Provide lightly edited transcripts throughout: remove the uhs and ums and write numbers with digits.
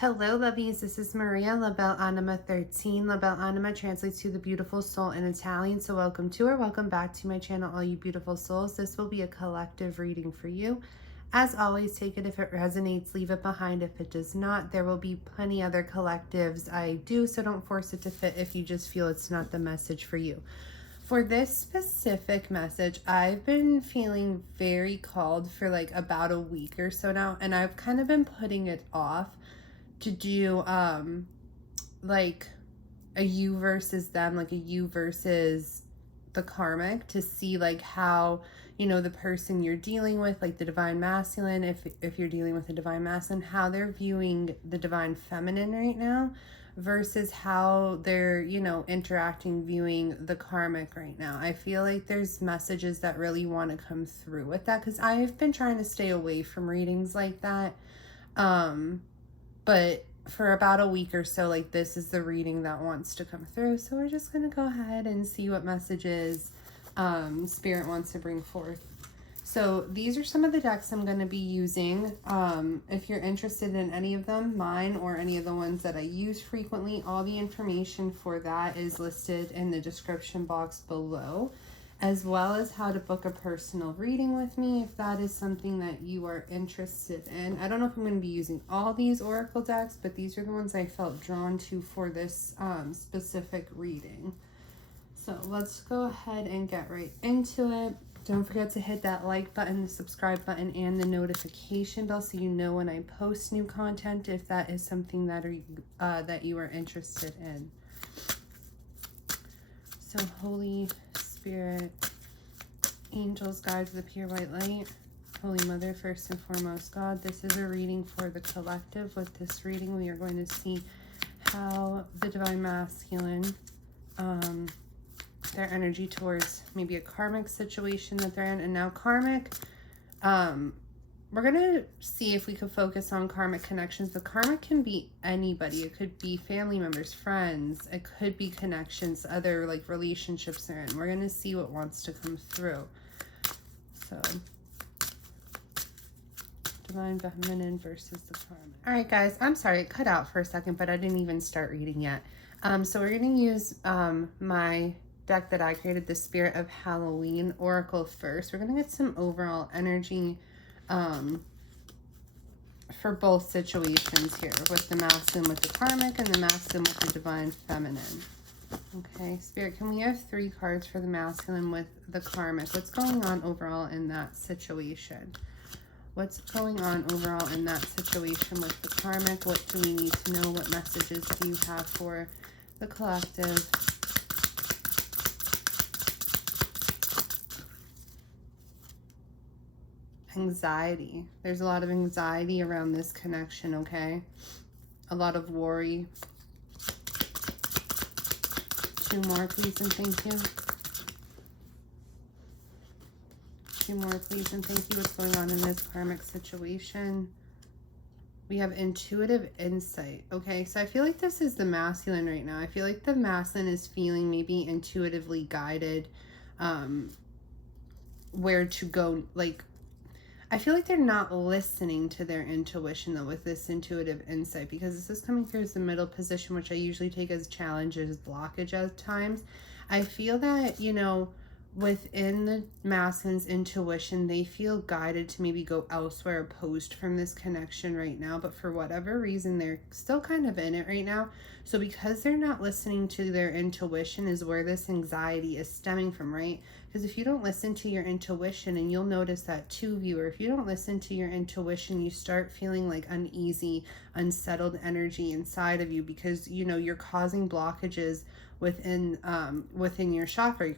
Hello, lovies. This is Maria, La Belle Anima 13. La Belle Anima translates to the beautiful soul in Italian. So welcome to or welcome back to my channel, all you beautiful souls. This will be a collective reading for you. As always, take it if it resonates, leave it behind if it does not. There will be plenty other collectives I do, so don't force it to fit if you just feel it's not the message for you. For this specific message, I've been feeling very called for like about a week or so now, and I've kind of been putting it off to do like a you versus them, like a you versus the karmic, to see like how, you know, the person you're dealing with, like the divine masculine, if you're dealing with a divine masculine, how they're viewing the divine feminine right now versus how they're, you know, interacting, viewing the karmic right now. I feel like there's messages that really want to come through with that, because I've been trying to stay away from readings like that. But for about a week or so, like, this is the reading that wants to come through. So we're just going to go ahead and see what messages Spirit wants to bring forth. So these are some of the decks I'm going to be using. If you're interested in any of them, mine or any of the ones that I use frequently, all the information for that is listed in the description box below, as well as how to book a personal reading with me if that is something that you are interested in. I don't know if I'm going to be using all these oracle decks, but these are the ones I felt drawn to for this specific reading. So let's go ahead and get right into it. Don't forget to hit that like button, the subscribe button, and the notification bell so you know when I post new content, if that is something that that you are interested in. So Holy Spirit, angels, guides of the pure white light, Holy Mother, first and foremost, God, this is a reading for the collective. With this reading, we are going to see how the divine masculine, their energy towards maybe a karmic situation that they're in. And now karmic, we're going to see if we could focus on karmic connections, but karmic can be anybody. It could be family members, friends. It could be connections, other like relationships they're in. We're going to see what wants to come through. So, divine feminine versus the karmic. All right, guys, I'm sorry, it cut out for a second, but I didn't even start reading yet. So we're going to use my deck that I created, the Spirit of Halloween Oracle first. We're going to get some overall energy for both situations here, with the masculine with the karmic and the masculine with the divine feminine. Okay, Spirit, can we have 3 cards for the masculine with the karmic? What's going on overall in that situation? What's going on overall in that situation with the karmic? What do we need to know? What messages do you have for the collective? Anxiety. There's a lot of anxiety around this connection, okay? A lot of worry. 2 more, please, and thank you. 2 more, please, and thank you. What's going on in this karmic situation? We have intuitive insight. Okay, so I feel like this is the masculine right now. I feel like the masculine is feeling maybe intuitively guided where to go. Like, I feel like they're not listening to their intuition, though, with this intuitive insight, because this is coming through as the middle position, which I usually take as challenges, blockage at times. I feel that, you know, within the masculine's intuition, they feel guided to maybe go elsewhere opposed from this connection right now, but for whatever reason, they're still kind of in it right now. So because they're not listening to their intuition is where this anxiety is stemming from, right? Because if you don't listen to your intuition, and you'll notice that too, viewer, if you don't listen to your intuition, you start feeling like uneasy, unsettled energy inside of you, because, you know, you're causing blockages within your chakra. You're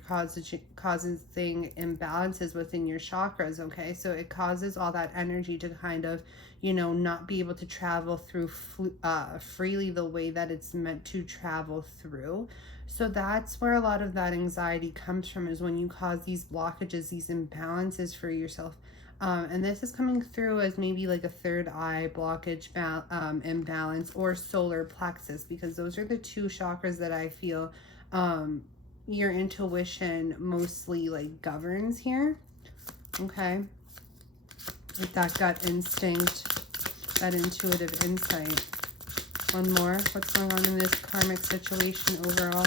causing imbalances within your chakras, okay? So it causes all that energy to kind of, you know, not be able to travel through freely the way that it's meant to travel through. So that's where a lot of that anxiety comes from, is when you cause these blockages, these imbalances for yourself. And this is coming through as maybe like a third eye blockage, imbalance, or solar plexus, because those are the 2 chakras that I feel your intuition mostly like governs here. Okay, like that gut instinct, that intuitive insight. One more. What's going on in this karmic situation overall?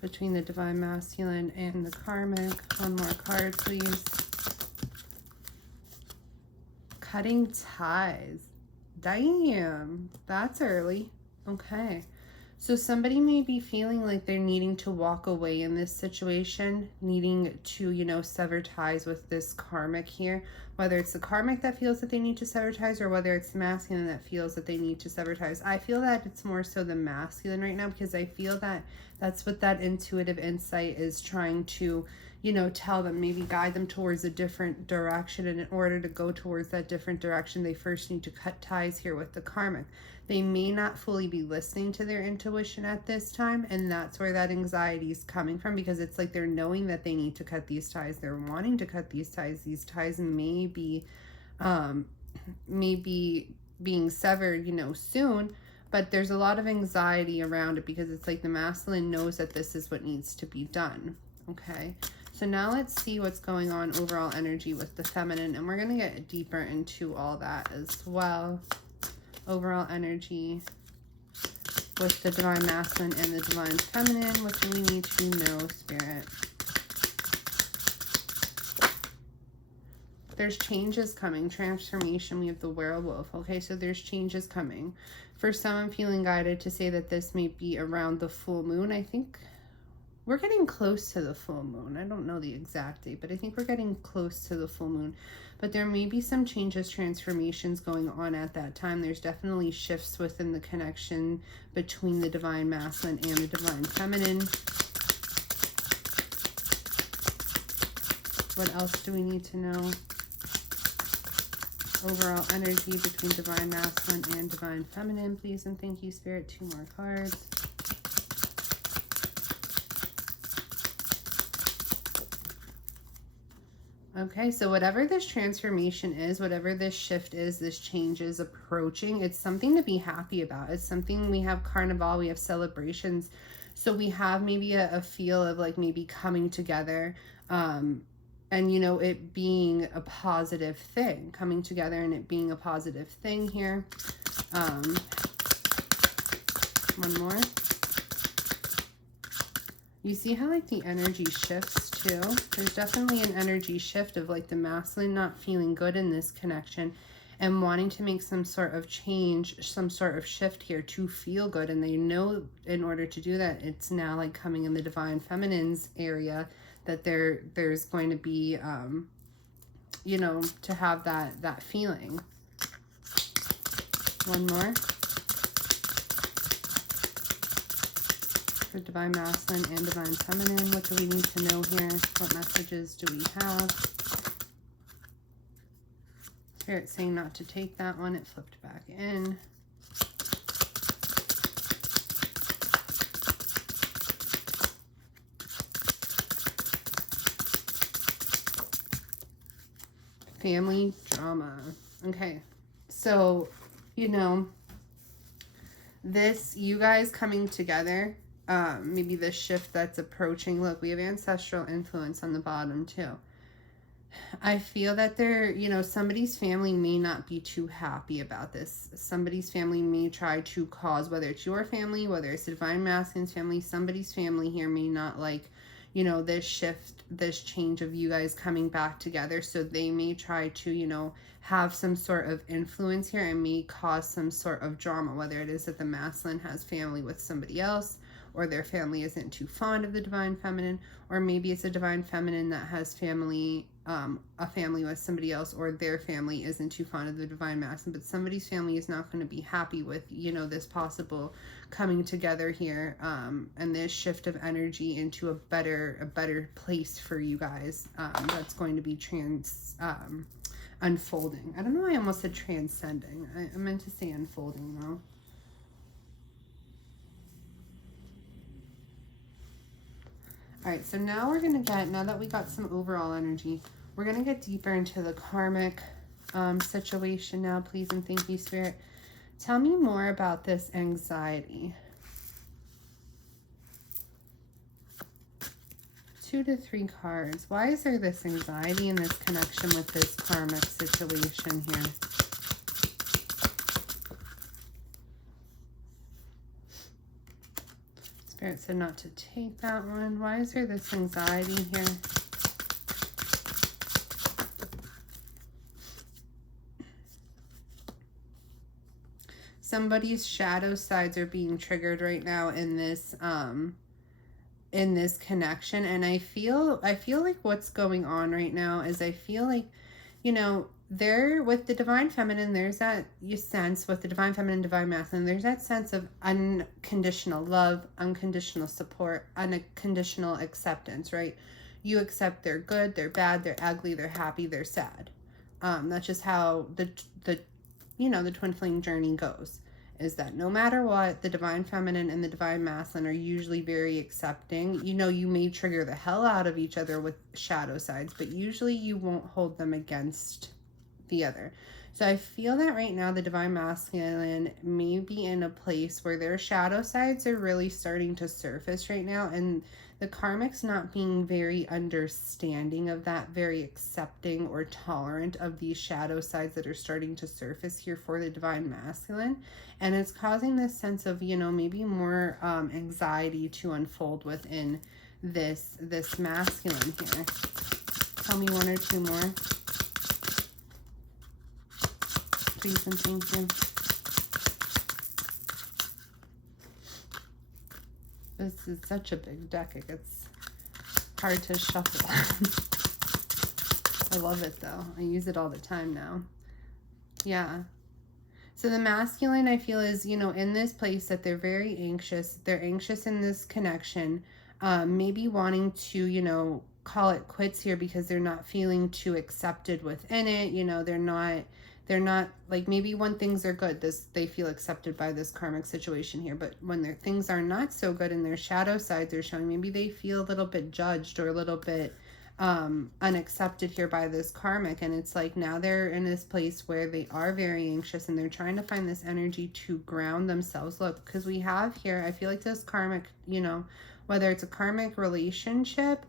Between the divine masculine and the karmic. One more card, please. Cutting ties. Damn, that's early. Okay. So somebody may be feeling like they're needing to walk away in this situation, needing to, you know, sever ties with this karmic here. Whether it's the karmic that feels that they need to sever ties or whether it's the masculine that feels that they need to sever ties. I feel that it's more so the masculine right now because I feel that that's what that intuitive insight is trying to, you know, tell them, maybe guide them towards a different direction. And in order to go towards that different direction, they first need to cut ties here with the karmic. They may not fully be listening to their intuition at this time, and that's where that anxiety is coming from, because it's like they're knowing that they need to cut these ties. They're wanting to cut these ties. These ties may be being severed, you know, soon, but there's a lot of anxiety around it because it's like the masculine knows that this is what needs to be done. Okay, so now let's see what's going on overall energy with the feminine, and we're going to get deeper into all that as well. Overall energy with the divine masculine and the divine feminine. What do we need to know, Spirit? There's changes coming. Transformation. We have the werewolf. Okay, so there's changes coming. For some, I'm feeling guided to say that this may be around the full moon. I think we're getting close to the full moon. I don't know the exact date, but I think we're getting close to the full moon. But there may be some changes, transformations going on at that time. There's definitely shifts within the connection between the divine masculine and the divine feminine. What else do we need to know? Overall energy between divine masculine and divine feminine, please and thank you, Spirit. 2 more cards. Okay, so whatever this transformation is, whatever this shift is, this change is approaching, it's something to be happy about. It's something, we have carnival, we have celebrations. So we have maybe a feel of like maybe coming together and, you know, it being a positive thing, coming together and it being a positive thing here. One more. You see how like the energy shifts too? There's definitely an energy shift of like the masculine not feeling good in this connection and wanting to make some sort of change, some sort of shift here to feel good. And they know in order to do that, it's now like coming in the divine feminine's area that there's going to be, you know, to have that feeling. One more. For divine masculine and divine feminine, what do we need to know here? What messages do we have? Spirit saying not to take that one. It flipped back in. Family drama. Okay, so, you know, this, you guys coming together, maybe the shift that's approaching. Look, we have ancestral influence on the bottom too. I feel that there, you know, somebody's family may not be too happy about this. Somebody's family may try to cause, whether it's your family, whether it's the divine masculine's family, somebody's family here may not like, you know, this shift, this change of you guys coming back together. So they may try to, you know, have some sort of influence here and may cause some sort of drama, whether it is that the masculine has family with somebody else, or their family isn't too fond of the divine feminine, or maybe it's a divine feminine that has family, a family with somebody else, or their family isn't too fond of the divine masculine, but somebody's family is not going to be happy with, you know, this possible coming together here, and this shift of energy into a better place for you guys, that's going to be unfolding. I don't know why I almost said transcending. I meant to say unfolding though. All right, so now we're going to get, now that we got some overall energy, we're going to get deeper into the karmic situation now, please and thank you, Spirit. Tell me more about this anxiety. 2 to 3 cards. Why is there this anxiety and this connection with this karmic situation here? Spirit said not to take that one. Why is there this anxiety here? Somebody's shadow sides are being triggered right now in this connection, and I feel like what's going on right now is I feel like, you know, there with the divine feminine, there's that you sense with the divine feminine, divine masculine, there's that sense of unconditional love, unconditional support, unconditional acceptance, right? You accept they're good, they're bad, they're ugly, they're happy, they're sad. That's just how the you know, the twin flame journey goes, is that no matter what, the divine feminine and the divine masculine are usually very accepting. You know, you may trigger the hell out of each other with shadow sides, but usually you won't hold them against the other. So I feel that right now the divine masculine may be in a place where their shadow sides are really starting to surface right now, and the karmic's not being very understanding of that, very accepting or tolerant of these shadow sides that are starting to surface here for the divine masculine. And it's causing this sense of, you know, maybe more anxiety to unfold within this masculine here. Tell me one or two more. Please and thank you. This is such a big deck, it gets hard to shuffle. I love it though. I use it all the time now. Yeah. So the masculine, I feel, is, you know, in this place that they're very anxious. They're anxious in this connection. Maybe wanting to, you know, call it quits here because they're not feeling too accepted within it. You know, they're not like, maybe when things are good, they feel accepted by this karmic situation here, but when their things are not so good and their shadow sides are showing, maybe they feel a little bit judged or a little bit unaccepted here by this karmic. And it's like now they're in this place where they are very anxious and they're trying to find this energy to ground themselves. Look, because we have here, I feel like this karmic, you know, whether it's a karmic relationship,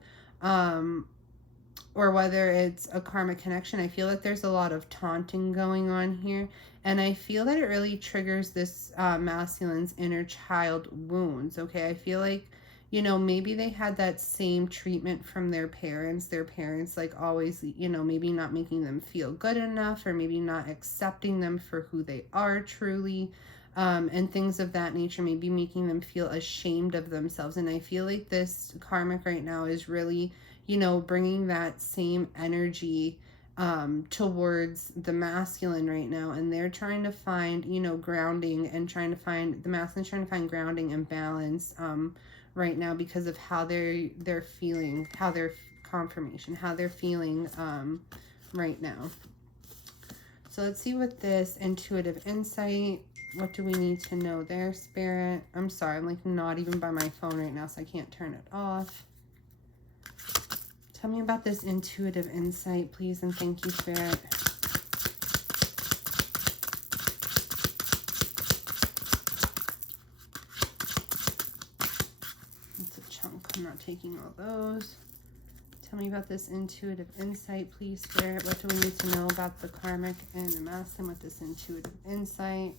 or whether it's a karmic connection, I feel that there's a lot of taunting going on here. And I feel that it really triggers this masculine's inner child wounds, okay? I feel like, you know, maybe they had that same treatment from their parents. Their parents, like, always, you know, maybe not making them feel good enough, or maybe not accepting them for who they are truly, and things of that nature, maybe making them feel ashamed of themselves. And I feel like this karmic right now is really, you know, bringing that same energy towards the masculine right now. And they're trying to find, you know, grounding, and trying to find, the masculine's trying to find grounding and balance right now because of how they're feeling, how their confirmation, how they're feeling right now. So let's see what this intuitive insight, what do we need to know there, Spirit? I'm sorry, I'm like not even by my phone right now, so I can't turn it off. Tell me about this intuitive insight, please, and thank you, Spirit. That's a chunk. I'm not taking all those. Tell me about this intuitive insight, please, Spirit. What do we need to know about the karmic and the masculine with this intuitive insight?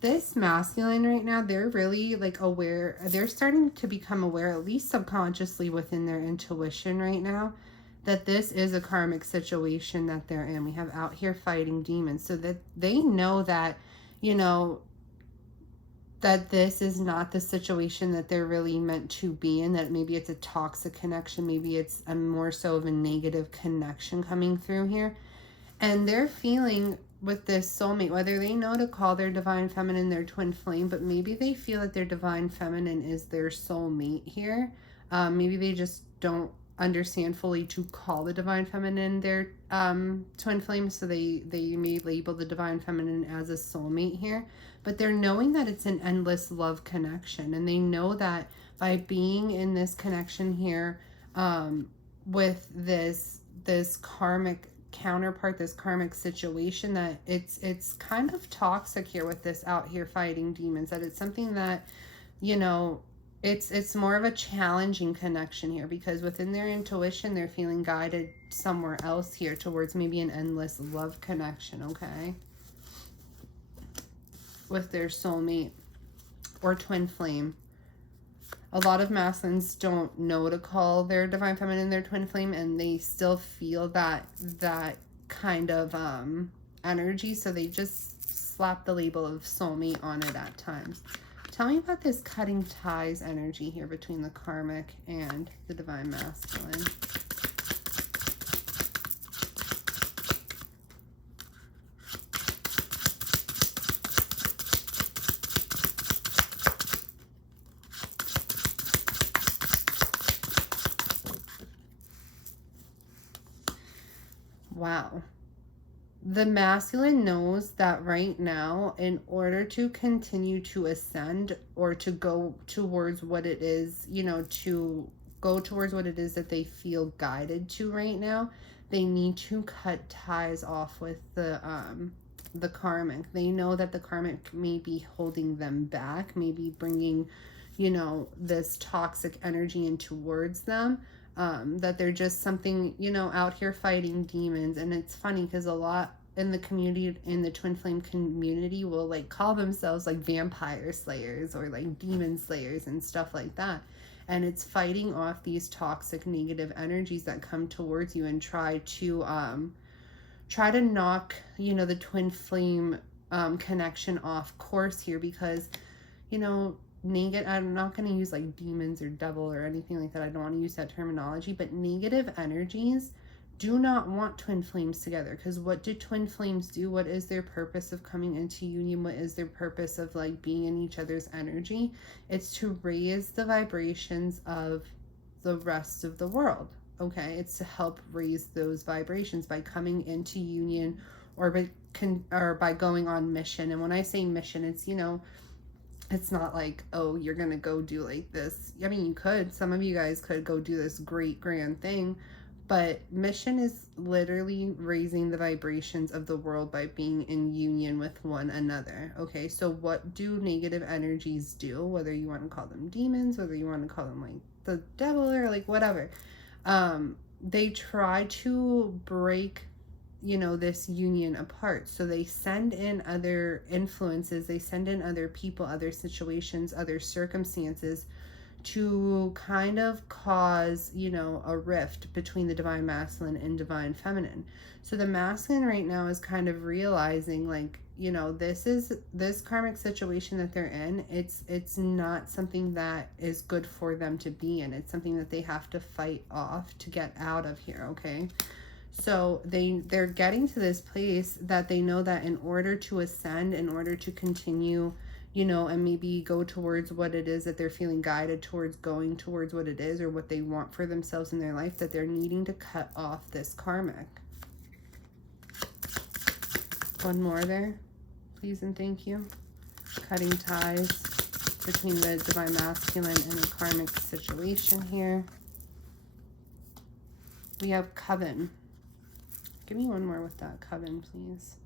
This masculine right now, they're really like aware. They're starting to become aware, at least subconsciously within their intuition right now, that this is a karmic situation that they're in. We have out here fighting demons, so that they know that, you know, that this is not the situation that they're really meant to be in, that maybe it's a toxic connection, maybe it's a more so of a negative connection coming through here. And they're feeling with this soulmate, whether they know to call their divine feminine their twin flame, but maybe they feel that their divine feminine is their soulmate here. Maybe they just don't understand fully to call the divine feminine their twin flame, so they may label the divine feminine as a soulmate here. But they're knowing that it's an endless love connection, and they know that by being in this connection here with this karmic counterpart, this karmic situation, that it's kind of toxic here with this out here fighting demons, that it's something that, you know, it's more of a challenging connection here, because within their intuition, they're feeling guided somewhere else here towards maybe an endless love connection, okay? With their soulmate or twin flame. A lot of masculines don't know to call their divine feminine their twin flame, and they still feel that kind of energy, so they just slap the label of soulmate on it at times. Tell me about this cutting ties energy here between the karmic and the divine masculine. Wow. The masculine knows that right now, in order to continue to ascend or to go towards what it is, you know, to go towards what it is that they feel guided to right now, they need to cut ties off with the karmic. They know that the karmic may be holding them back, maybe bringing, you know, this toxic energy in towards them. That they're just something, you know, out here fighting demons. And it's funny because a lot in the community, in the twin flame community, will like call themselves like vampire slayers or like demon slayers and stuff like that. And it's fighting off these toxic negative energies that come towards you and try to knock, you know, the twin flame connection off course here, because, you know, I'm not going to use like demons or devil or anything like that. I don't want to use that terminology, but negative energies do not want twin flames together, because what do twin flames do? What is their purpose of coming into union? What is their purpose of like being in each other's energy? It's to raise the vibrations of the rest of the world. Okay, it's to help raise those vibrations by coming into union or by going on mission. And when I say mission, it's, you know, it's not like, oh, you're going to go do like this. I mean, you could. Some of you guys could go do this great grand thing. But mission is literally raising the vibrations of the world by being in union with one another. Okay, so what do negative energies do? Whether you want to call them demons, whether you want to call them like the devil or like whatever. They try to break, you know, this union apart. So they send in other influences, they send in other people, other situations, other circumstances to kind of cause, you know, a rift between the divine masculine and divine feminine. So the masculine right now is kind of realizing, like, you know, this karmic situation that they're in, it's not something that is good for them to be in. It's something that they have to fight off to get out of here, okay? So they're getting to this place that they know that in order to ascend, in order to continue, you know, and maybe go towards what it is that they're feeling guided towards, going towards what it is or what they want for themselves in their life, that they're needing to cut off this karmic. One more there, please and thank you. Cutting ties between the divine masculine and the karmic situation here. We have coven. Give me one more with that coven, please.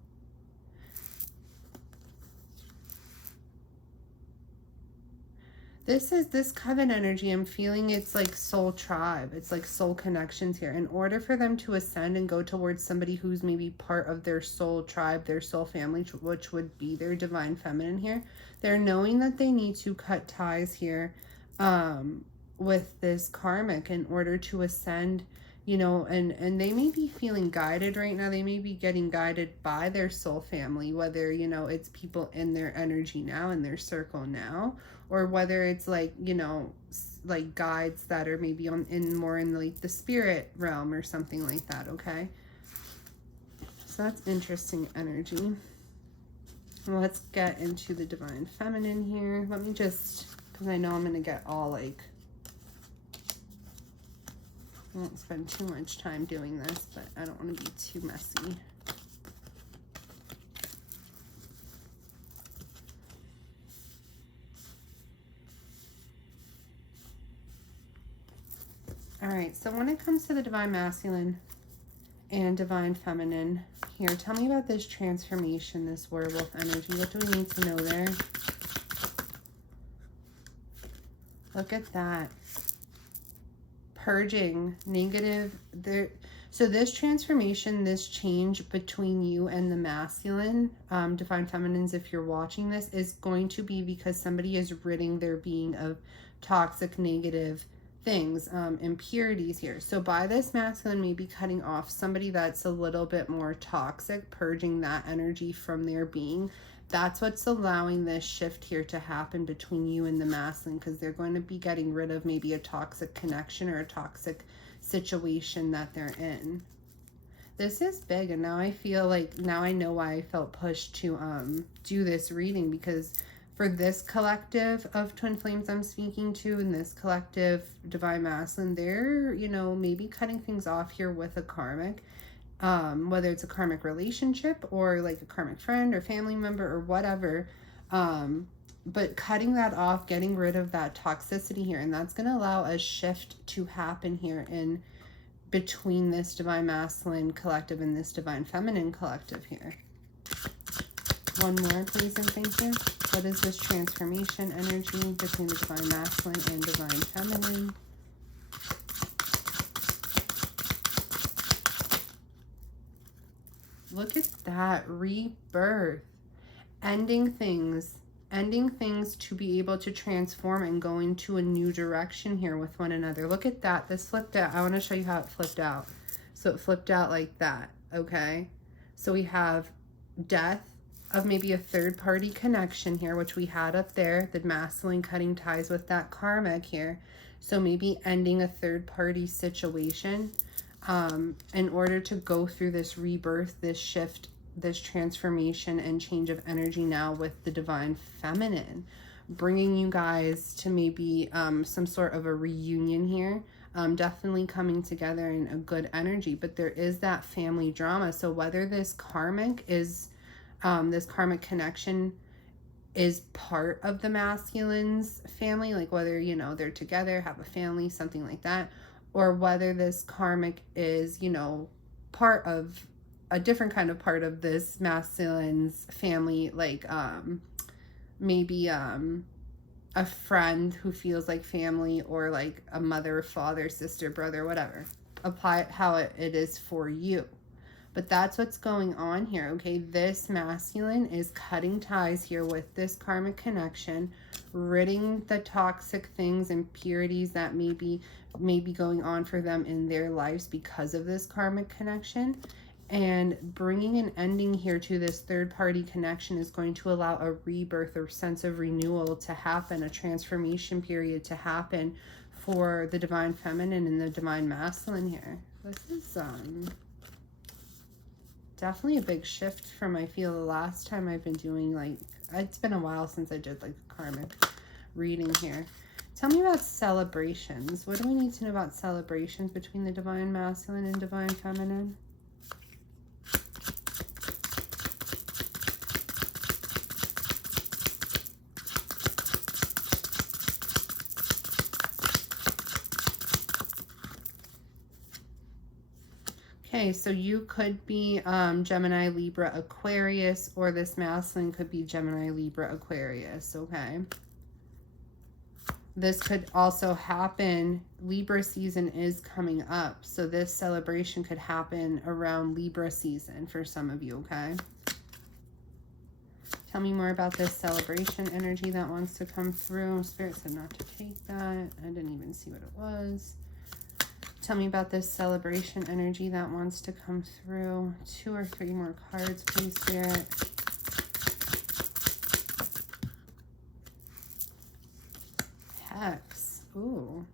This coven energy, I'm feeling it's like soul tribe. It's like soul connections here. In order for them to ascend and go towards somebody who's maybe part of their soul tribe, their soul family, which would be their divine feminine here, they're knowing that they need to cut ties here with this karmic in order to ascend, you know, and they may be feeling guided right now. They may be getting guided by their soul family, whether, you know, it's people in their energy now, in their circle now, or whether it's like, you know, like guides that are maybe more in like the spirit realm or something like that, okay? So that's interesting energy. Let's get into the divine feminine here. Let me just, because I know I'm going to get all like, I won't spend too much time doing this, but I don't want to be too messy. All right, so when it comes to the divine masculine and divine feminine. Here, tell me about this transformation, this werewolf energy. What do we need to know there? Look at that. Purging negative there. So this transformation, this change between you and the masculine, divine feminines, if you're watching this, is going to be because somebody is ridding their being of toxic negative things, impurities here. So by this masculine maybe cutting off somebody that's a little bit more toxic, purging that energy from their being. That's what's allowing this shift here to happen between you and the masculine, because they're going to be getting rid of maybe a toxic connection or a toxic situation that they're in. This is big, and now I feel like, now I know why I felt pushed to do this reading, because for this collective of twin flames I'm speaking to, and this collective divine masculine, they're, you know, maybe cutting things off here with a karmic, whether it's a karmic relationship or like a karmic friend or family member or whatever, but cutting that off, getting rid of that toxicity here, and that's going to allow a shift to happen here in between this divine masculine collective and this divine feminine collective here. One more, please, and thank you. What is this transformation energy between the divine masculine and divine feminine? Look at that, rebirth, ending things to be able to transform and go into a new direction here with one another. Look at that, this flipped out. I want to show you how it flipped out. So it flipped out like that, okay? So we have death of maybe a third party connection here, which we had up there, the masculine cutting ties with that karmic here. So maybe ending a third party situation in order to go through this rebirth, this shift, this transformation and change of energy now with the divine feminine, bringing you guys to maybe some sort of a reunion here. Definitely coming together in a good energy, but there is that family drama. So whether this karmic is this karmic connection is part of the masculine's family, like whether, you know, they're together, have a family, something like that, or whether this karmic is, you know, part of a different kind of part of this masculine's family, like maybe a friend who feels like family, or like a mother, father, sister, brother, whatever. Apply it how it is for you. But that's what's going on here, okay? This masculine is cutting ties here with this karmic connection, ridding the toxic things, impurities that may be going on for them in their lives because of this karmic connection. And bringing an ending here to this third-party connection is going to allow a rebirth or sense of renewal to happen, a transformation period to happen for the divine feminine and the divine masculine here. This is definitely a big shift from, I feel, the last time I've been doing, like, it's been a while since I did like a karmic reading here. Tell me about celebrations. What do we need to know about celebrations between the divine masculine and divine feminine? Okay, so you could be Gemini, Libra, Aquarius, or this masculine could be Gemini, Libra, Aquarius, okay? This could also happen, Libra season is coming up, so this celebration could happen around Libra season for some of you, okay? Tell me more about this celebration energy that wants to come through. Spirit said not to take that. I didn't even see what it was. Tell me about this celebration energy that wants to come through. 2 or 3 more cards, please, Spirit. Hex. Ooh.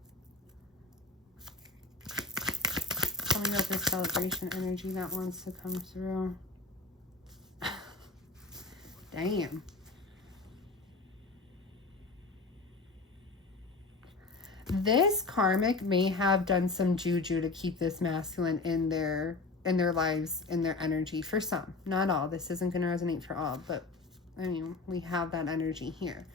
Tell me about this celebration energy that wants to come through. Damn. This karmic may have done some juju to keep this masculine in their lives, in their energy, for some. Not all. This isn't going to resonate for all, but I mean, we have that energy here.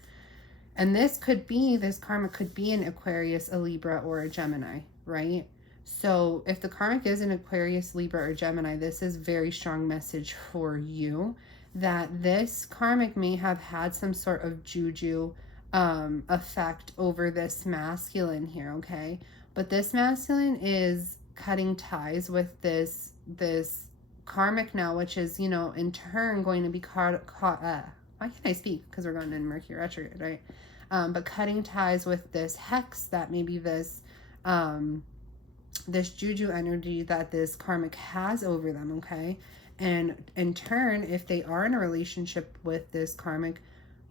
And this karmic could be an Aquarius, a Libra, or a Gemini, right? So if the karmic is an Aquarius, Libra, or Gemini, this is very strong message for you that this karmic may have had some sort of juju effect over this masculine here, okay? But this masculine is cutting ties with this karmic now, which is, you know, in turn going to be why can I speak? Because we're going in Mercury retrograde, right? But cutting ties with this hex that maybe this this juju energy that this karmic has over them, okay? And in turn, if they are in a relationship with this karmic,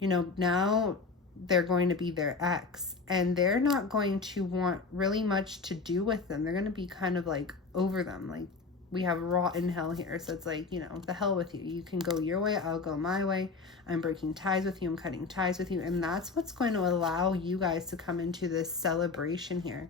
you know, now they're going to be their ex, and they're not going to want really much to do with them. They're going to be kind of like over them. Like, we have rotten hell here. So it's like, you know, the hell with you. You can go your way, I'll go my way. I'm breaking ties with you, I'm cutting ties with you. And that's what's going to allow you guys to come into this celebration here,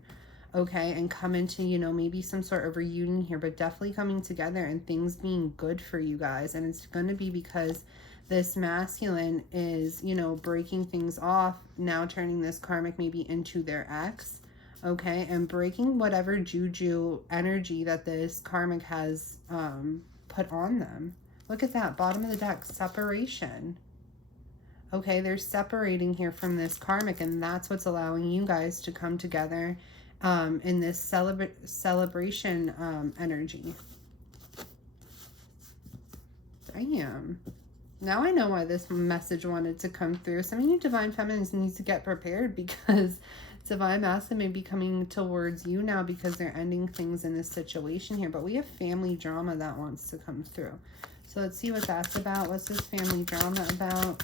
okay? And come into, you know, maybe some sort of reunion here, but definitely coming together and things being good for you guys. And it's going to be because this masculine is, you know, breaking things off, now turning this karmic maybe into their ex, okay, and breaking whatever juju energy that this karmic has put on them. Look at that, bottom of the deck, separation. Okay, they're separating here from this karmic, and that's what's allowing you guys to come together in this celebration energy. Damn. Now I know why this message wanted to come through. Some of you divine feminines need to get prepared, because divine masculine may be coming towards you now because they're ending things in this situation here. But we have family drama that wants to come through. So let's see what that's about. What's this family drama about?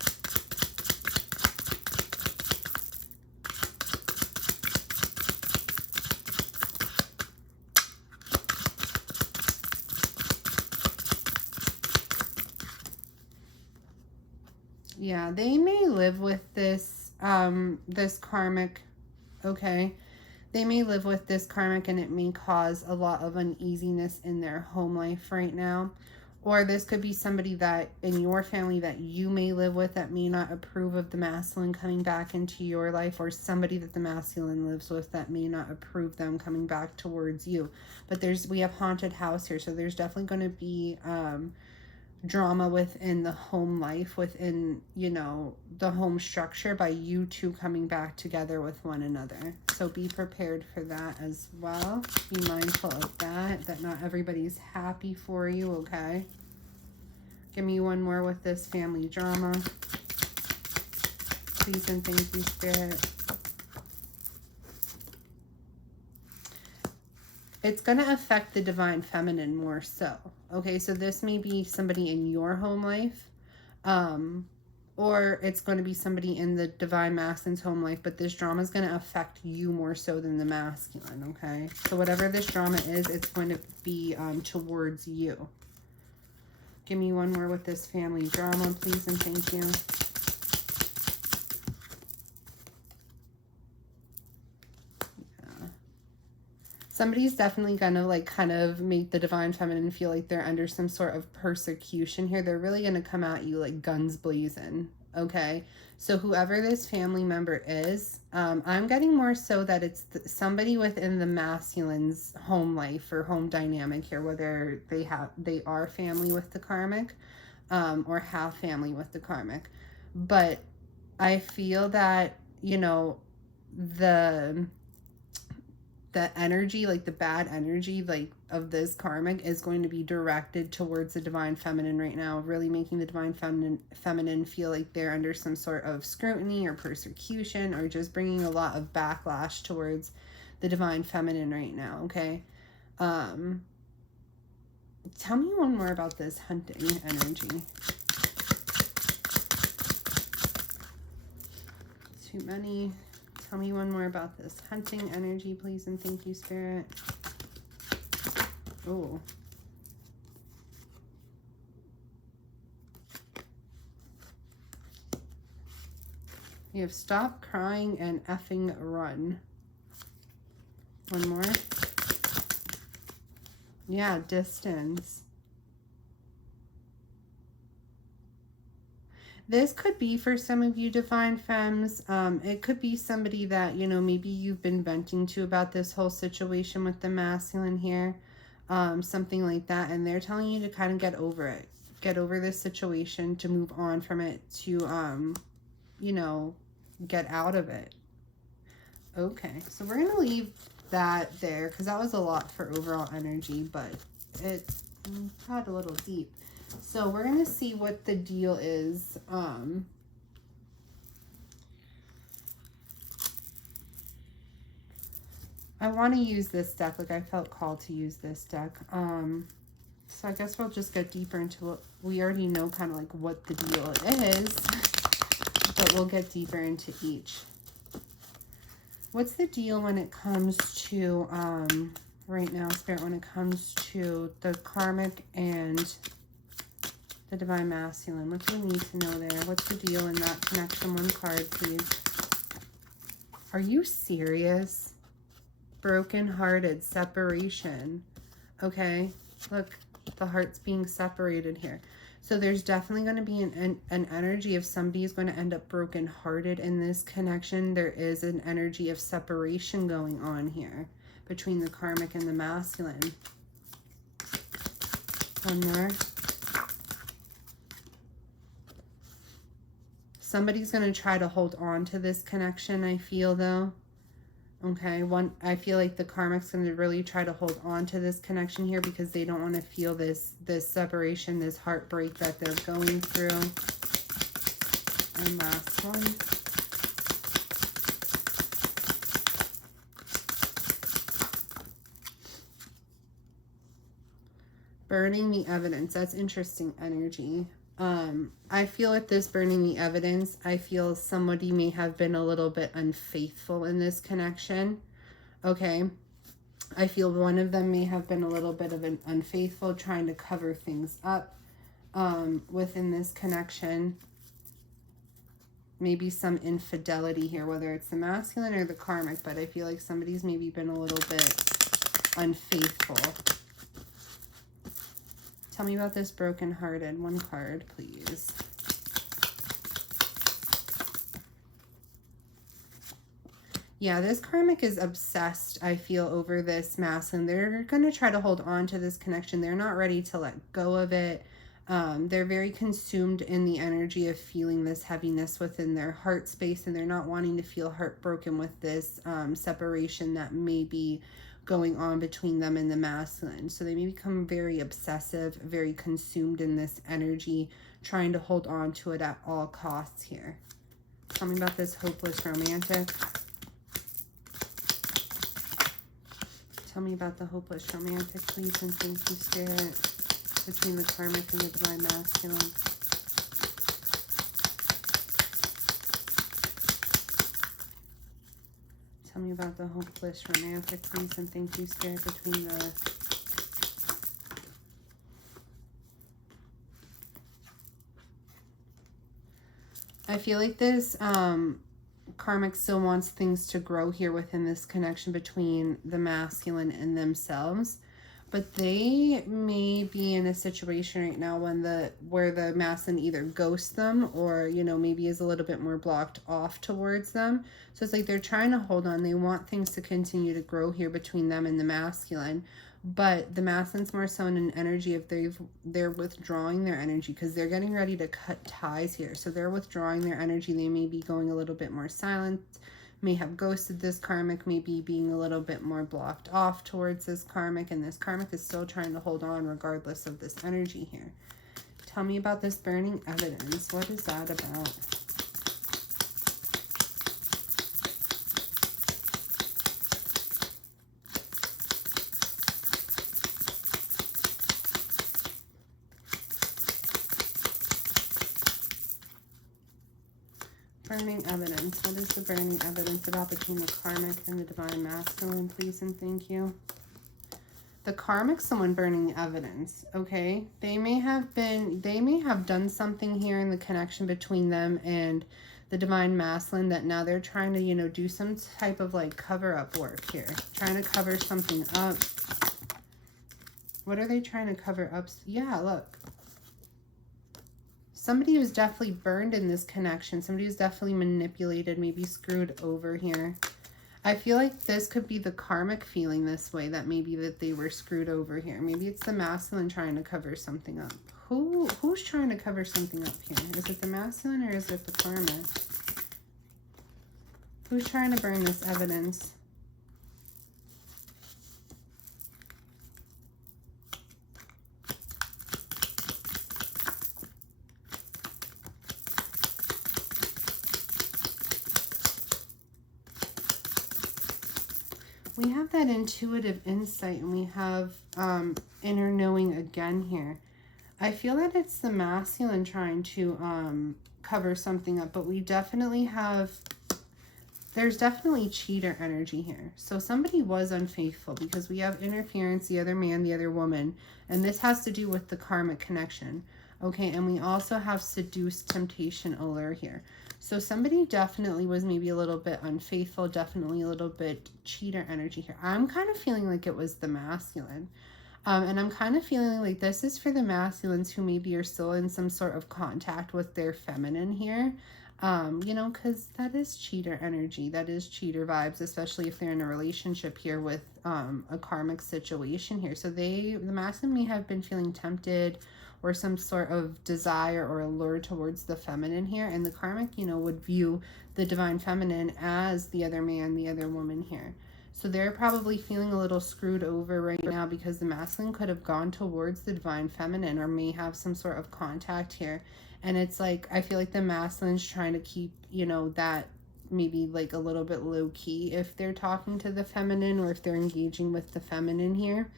Yeah, they may live with this this karmic, okay? They may live with this karmic, and it may cause a lot of uneasiness in their home life right now. Or this could be somebody that in your family that you may live with that may not approve of the masculine coming back into your life, or somebody that the masculine lives with that may not approve them coming back towards you. But we have haunted house here, so there's definitely going to be drama within the home life, within, you know, the home structure, by you two coming back together with one another. So be prepared for that as well. Be mindful of that not everybody's happy for you, okay? Give me one more with this family drama. Please and thank you, Spirit. It's going to affect the divine feminine more so. Okay, so this may be somebody in your home life, or it's going to be somebody in the divine masculine's home life, but this drama is going to affect you more so than the masculine, okay? So whatever this drama is, it's going to be towards you. Give me one more with this family drama, please and thank you. Somebody's definitely gonna like kind of make the divine feminine feel like they're under some sort of persecution here. They're really gonna come at you like guns blazing, okay? So whoever this family member is, I'm getting more so that it's somebody within the masculine's home life or home dynamic here, whether they are family with the karmic, or have family with the karmic. But I feel that, you know, the energy, like the bad energy, like of this karmic is going to be directed towards the divine feminine right now, really making the divine feminine feel like they're under some sort of scrutiny or persecution, or just bringing a lot of backlash towards the divine feminine right now, okay? Tell me one more about this hunting energy. Too many. Tell me one more about this hunting energy, please, and thank you, Spirit. Oh. You have stop crying and effing run. One more. Yeah, distance. This could be for some of you divine femmes. It could be somebody that, you know, maybe you've been venting to about this whole situation with the masculine here. Something like that. And they're telling you to kind of get over it. Get over this situation, to move on from it, to, you know, get out of it. Okay, so we're going to leave that there because that was a lot for overall energy, but it got a little deep. So we're going to see what the deal is. I want to use this deck. Like, I felt called to use this deck. So I guess we'll just get deeper into what we already know, kind of like what the deal is, but we'll get deeper into each. What's the deal when it comes to, right now, Spirit, when it comes to the karmic and the divine masculine? What do we need to know there? What's the deal in that connection? One card, please. Are you serious? Broken-hearted, separation. Okay, look, the heart's being separated here. So there's definitely going to be an energy of somebody is going to end up broken-hearted in this connection. There is an energy of separation going on here between the karmic and the masculine. One more. Somebody's going to try to hold on to this connection, I feel, though. Okay, I feel like the karmic's going to really try to hold on to this connection here because they don't want to feel this separation, this heartbreak that they're going through. And last one. Burning the evidence. That's interesting energy. I feel with this burning the evidence, I feel somebody may have been a little bit unfaithful in this connection. Okay. I feel one of them may have been a little bit of an unfaithful, trying to cover things up within this connection. Maybe some infidelity here, whether it's the masculine or the karmic, but I feel like somebody's maybe been a little bit unfaithful. Tell me about this broken-hearted. One card, please. Yeah, this karmic is obsessed, I feel, over this masculine. They're going to try to hold on to this connection. They're not ready to let go of it. They're very consumed in the energy of feeling this heaviness within their heart space, and they're not wanting to feel heartbroken with this separation that may be going on between them and the masculine. So they may become very obsessive, very consumed in this energy, trying to hold on to it at all costs here. Tell me about this hopeless romantic. Tell me about the hopeless romantic, please, and thank you, Spirit, between the karmic and the divine masculine. Tell me about the hopeless romantic, please, and thank you, Spirit, between the... I feel like this karmic still wants things to grow here within this connection between the masculine and themselves. But they may be in a situation right now where the masculine either ghosts them or, you know, maybe is a little bit more blocked off towards them. So it's like they're trying to hold on. They want things to continue to grow here between them and the masculine. But the masculine's more so in an energy of they're withdrawing their energy because they're getting ready to cut ties here. So they're withdrawing their energy. They may be going a little bit more silent, may have ghosted this karmic, maybe being a little bit more blocked off towards this karmic, and this karmic is still trying to hold on regardless of this energy here. Tell me about this burning evidence. What is that about? Burning evidence. What is the burning evidence about between the karmic and the divine masculine, please, and thank you? The karmic, someone burning evidence, okay? They may have done something here in the connection between them and the divine masculine that now they're trying to, you know, do some type of like cover-up work here. Trying to cover something up. What are they trying to cover up? Yeah, look. Somebody was definitely burned in this connection. Somebody was definitely manipulated, maybe screwed over here. I feel like this could be the karmic feeling this way, that maybe that they were screwed over here. Maybe it's the masculine trying to cover something up. Who's trying to cover something up here? Is it the masculine or is it the karmic? Who's trying to burn this evidence? We have that intuitive insight, and we have inner knowing again here. I feel that it's the masculine trying to cover something up, but we definitely have, there's definitely cheater energy here. So somebody was unfaithful because we have interference, the other man, the other woman, and this has to do with the karmic connection. Okay, and we also have seduced, temptation, allure here. So somebody definitely was maybe a little bit unfaithful, definitely a little bit cheater energy here. I'm kind of feeling like it was the masculine. And I'm kind of feeling like this is for the masculines who maybe are still in some sort of contact with their feminine here. You know, because that is cheater energy. That is cheater vibes, especially if they're in a relationship here with a karmic situation here. So the masculine may have been feeling tempted or some sort of desire or allure towards the feminine here. And the karmic, you know, would view the divine feminine as the other man, the other woman here. So they're probably feeling a little screwed over right now because the masculine could have gone towards the divine feminine or may have some sort of contact here. And it's like, I feel like the masculine's trying to keep, you know, that maybe like a little bit low key if they're talking to the feminine or if they're engaging with the feminine here.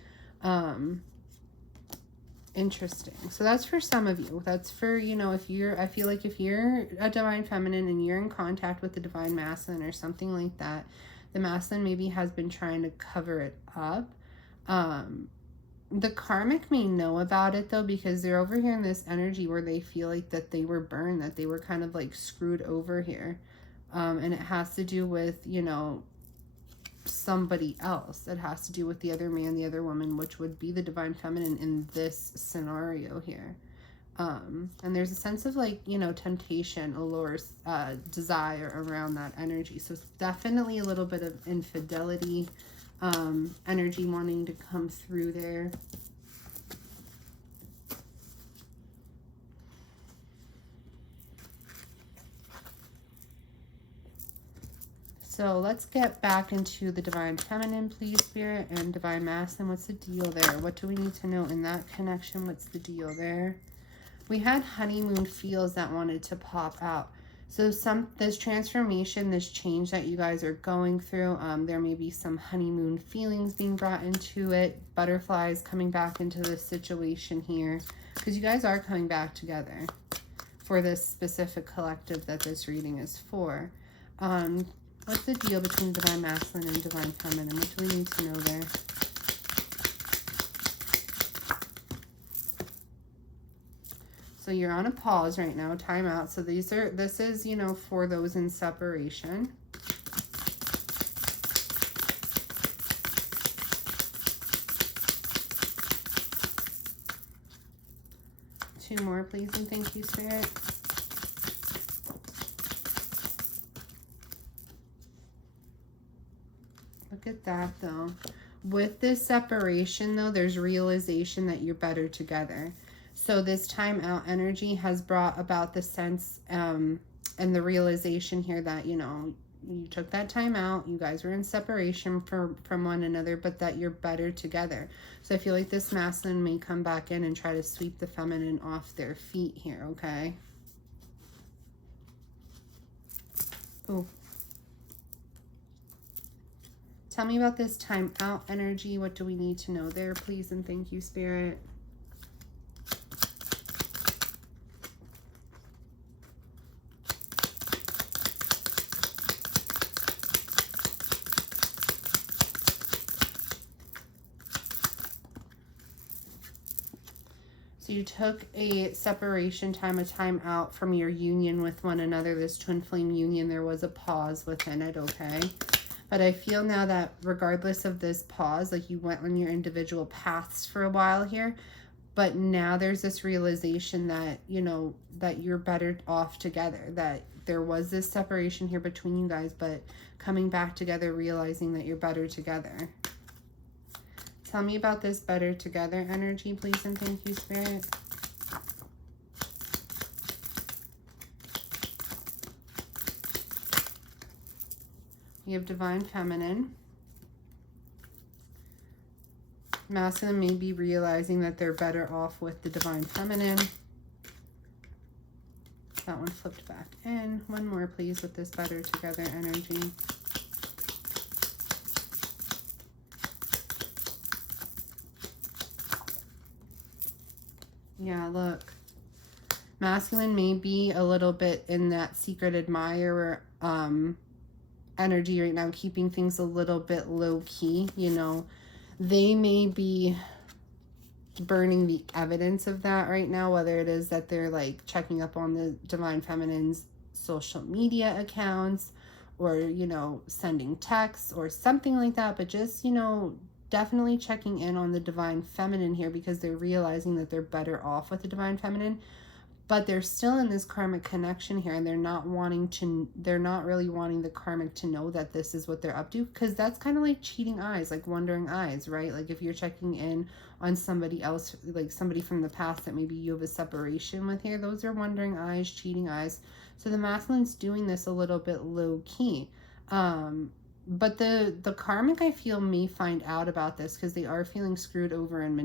Interesting. So that's for some of you. That's for, you know, if you're, I feel like if you're a divine feminine and you're in contact with the divine masculine or something like that, the masculine maybe has been trying to cover it up. The karmic may know about it though, because they're over here in this energy where they feel like that they were burned, that they were kind of like screwed over here. And it has to do with, you know, somebody else. It has to do with the other man, the other woman, which would be the divine feminine in this scenario here. And there's a sense of like, you know, temptation, allure, desire around that energy. So it's definitely a little bit of infidelity, energy wanting to come through there. So let's get back into the divine feminine, please, spirit, and divine masculine. What's the deal there? What do we need to know in that connection? What's the deal there? We had honeymoon feels that wanted to pop out. So this transformation, this change that you guys are going through, there may be some honeymoon feelings being brought into it. Butterflies coming back into this situation here. Because you guys are coming back together for this specific collective that this reading is for. What's the deal between divine masculine and divine feminine? What do we need to know there? So you're on a pause right now, time out. So this is, you know, for those in separation. Two more, please, and thank you, Spirit. Look at that, though. With this separation, though, there's realization that you're better together. So this time out energy has brought about the sense and the realization here that, you know, you took that time out, you guys were in separation from one another, but that you're better together. So I feel like this masculine may come back in and try to sweep the feminine off their feet here, okay? Ooh. Tell me about this time out energy. What do we need to know there, please? And thank you, Spirit. So you took a separation time, a time out from your union with one another, this twin flame union. There was a pause within it, okay? But I feel now that regardless of this pause, like you went on your individual paths for a while here, But now there's this realization that, you know, that you're better off together, that there was this separation here between you guys, but coming back together, realizing that you're better together. Tell me about this better together energy, please, and thank you, Spirit. We have Divine Feminine. Masculine may be realizing that they're better off with the Divine Feminine. That one flipped back in. One more, please, with this better together energy. Yeah, look. Masculine may be a little bit in that secret admirer energy right now, keeping things a little bit low key, you know. They may be burning the evidence of that right now, whether it is that they're like checking up on the Divine Feminine's social media accounts, or, you know, sending texts or something like that, but just, you know, definitely checking in on the Divine Feminine here, because they're realizing that they're better off with the Divine Feminine. But they're still in this karmic connection here, and they're not really wanting the karmic to know that this is what they're up to, because that's kind of like cheating eyes, like wandering eyes, right? Like if you're checking in on somebody else, like somebody from the past that maybe you have a separation with here, those are wandering eyes, cheating eyes. So the masculine's doing this a little bit low key. But the karmic, I feel, may find out about this, because they are feeling screwed over and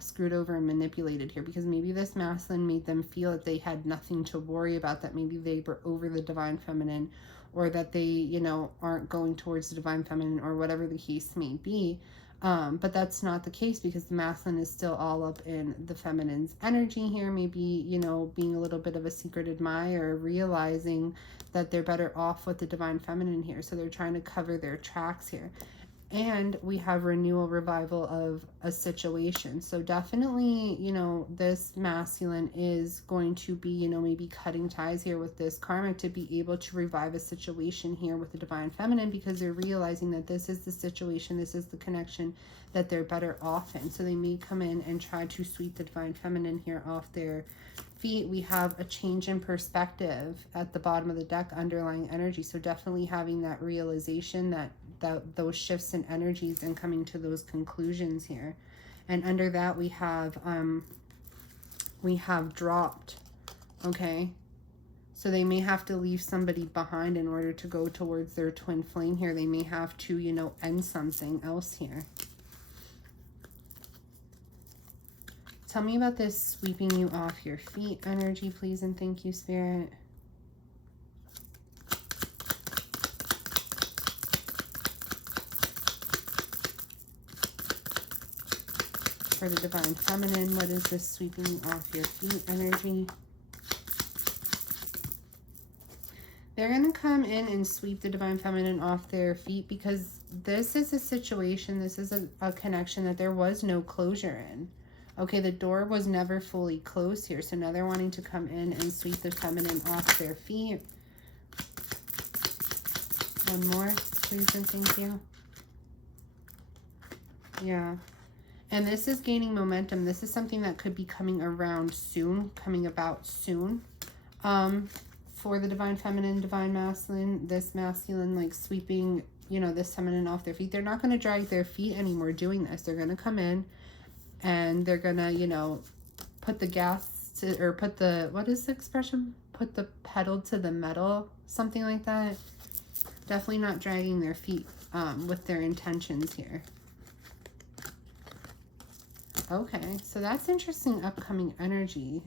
screwed over and manipulated here, because maybe this masculine made them feel that they had nothing to worry about, that maybe they were over the Divine Feminine, or that they, you know, aren't going towards the Divine Feminine, or whatever the case may be. But that's not the case, because the masculine is still all up in the feminine's energy here, maybe, you know, being a little bit of a secret admirer, realizing that they're better off with the Divine Feminine here. So they're trying to cover their tracks here. And we have renewal, revival of a situation. So definitely, you know, this masculine is going to be, you know, maybe cutting ties here with this karmic to be able to revive a situation here with the Divine Feminine, because they're realizing that this is the situation, this is the connection that they're better off in. So they may come in and try to sweep the Divine Feminine here off their feet. We have a change in perspective at the bottom of the deck, underlying energy. So definitely having that realization, that those shifts in energies, and coming to those conclusions here. And under that we have dropped. Okay, so they may have to leave somebody behind in order to go towards their twin flame here. They may have to, you know, end something else here. Tell me about this sweeping you off your feet energy, please, and thank you, Spirit. For the Divine Feminine, what is this sweeping you off your feet energy? They're going to come in and sweep the Divine Feminine off their feet, because this is a situation, this is a connection that there was no closure in. Okay, the door was never fully closed here. So now they're wanting to come in and sweep the feminine off their feet. One more, please and thank you. Yeah. And this is gaining momentum. This is something that could be coming around soon, coming about soon. For the Divine Feminine, Divine Masculine, this masculine, like sweeping, you know, this feminine off their feet. They're not going to drag their feet anymore doing this. They're going to come in and they're going to, you know, put the gas to, or put the, what is the expression? Put the pedal to the metal, something like that. Definitely not dragging their feet with their intentions here. Okay, so that's interesting upcoming energy.